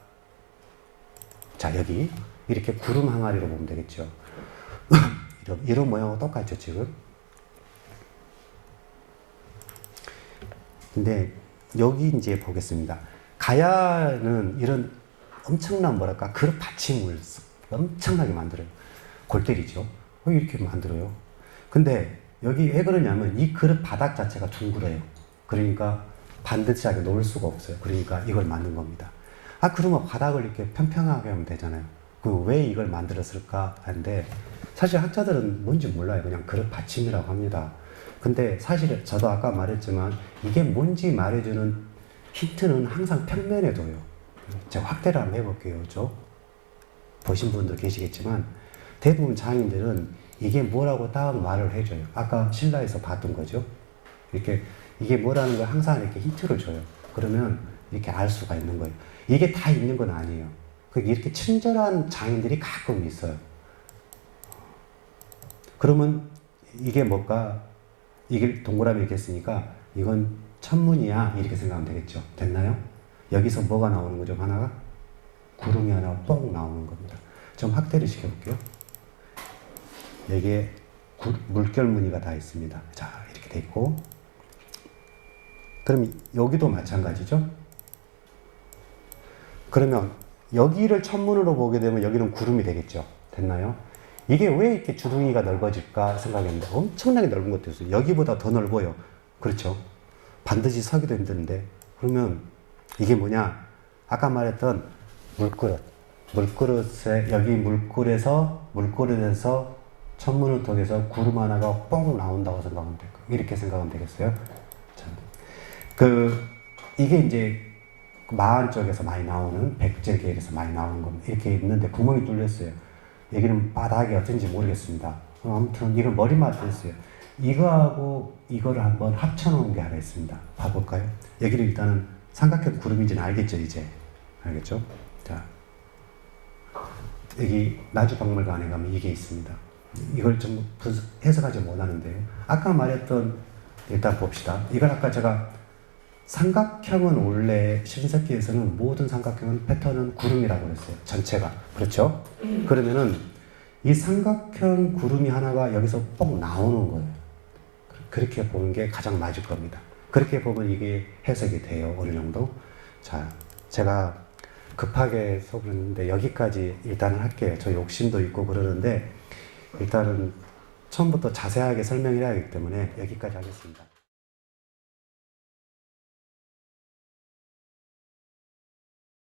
자 여기 이렇게 구름 항아리로 보면 되겠죠. 이런 모양하고 똑같죠 지금. 근데 여기 이제 보겠습니다. 가야는 이런 엄청난 뭐랄까 그릇 받침을 엄청나게 만들어요. 골 때리죠. 이렇게 만들어요. 근데 여기 왜 그러냐면 이 그릇 바닥 자체가 둥그래요. 그러니까 반듯하게 놓을 수가 없어요. 그러니까 이걸 만든 겁니다. 그러면 바닥을 이렇게 평평하게 하면 되잖아요. 그 왜 이걸 만들었을까 하는데 사실 학자들은 뭔지 몰라요. 그냥 그릇 받침이라고 합니다. 근데 사실 저도 아까 말했지만 이게 뭔지 말해주는 힌트는 항상 평면에 둬요. 제가 확대를 한번 해볼게요. 보신 분도 계시겠지만 대부분 장인들은 이게 뭐라고 딱 말을 해줘요. 아까 신라에서 봤던 거죠. 이렇게 이게 뭐라는 걸 항상 이렇게 힌트를 줘요. 그러면 이렇게 알 수가 있는 거예요. 이게 다 있는 건 아니에요. 이렇게 친절한 장인들이 가끔 있어요. 그러면 이게 뭘까? 이게 동그라미 이렇게 했으니까 이건 천문이야 이렇게 생각하면 되겠죠. 됐나요? 여기서 뭐가 나오는 거죠? 하나가? 구름이 하나 뽕 나오는 겁니다. 좀 확대를 시켜볼게요. 여기에 물결 무늬가 다 있습니다. 자 이렇게 돼 있고 그럼 여기도 마찬가지죠. 그러면 여기를 천문으로 보게 되면 여기는 구름이 되겠죠. 됐나요? 이게 왜 이렇게 주둥이가 넓어질까 생각했는데 엄청나게 넓은 것도 있어요. 여기보다 더 넓어요. 그렇죠. 반드시 서기도 힘든데 그러면 이게 뭐냐? 아까 말했던 물그릇. 물그릇에 여기 물그릇에서 천문을 통해서 구름 하나가 뻥 나온다고 생각하면 돼요. 이렇게 생각하면 되겠어요. 자, 이게 이제 마안 쪽에서 많이 나오는 백제계에서 많이 나오는 겁니다. 이렇게 있는데 구멍이 뚫렸어요. 여기는 바닥이 어떤지 모르겠습니다. 아무튼 이건 머리맡에 있어요. 이거하고 이거를 한번 합쳐놓은 게 하나 있습니다. 봐볼까요? 여기를 일단은 삼각형 구름인지는 알겠죠, 이제? 알겠죠? 자, 여기 나주박물관에 가면 이게 있습니다. 이걸 좀 해석하지 못하는데요. 아까 말했던, 일단 봅시다. 이걸 아까 제가 삼각형은 원래 신석기에서는 모든 삼각형은 패턴은 구름이라고 그랬어요. 전체가. 그렇죠? 그러면은 이 삼각형 구름이 하나가 여기서 뻥 나오는 거예요. 그렇게 보는 게 가장 맞을 겁니다. 그렇게 보면 이게 해석이 돼요. 어느 정도. 자, 제가 급하게 써버렸는데 여기까지 일단은 할게요. 저 욕심도 있고 그러는데 일단은 처음부터 자세하게 설명을 해야 하기 때문에 여기까지 하겠습니다.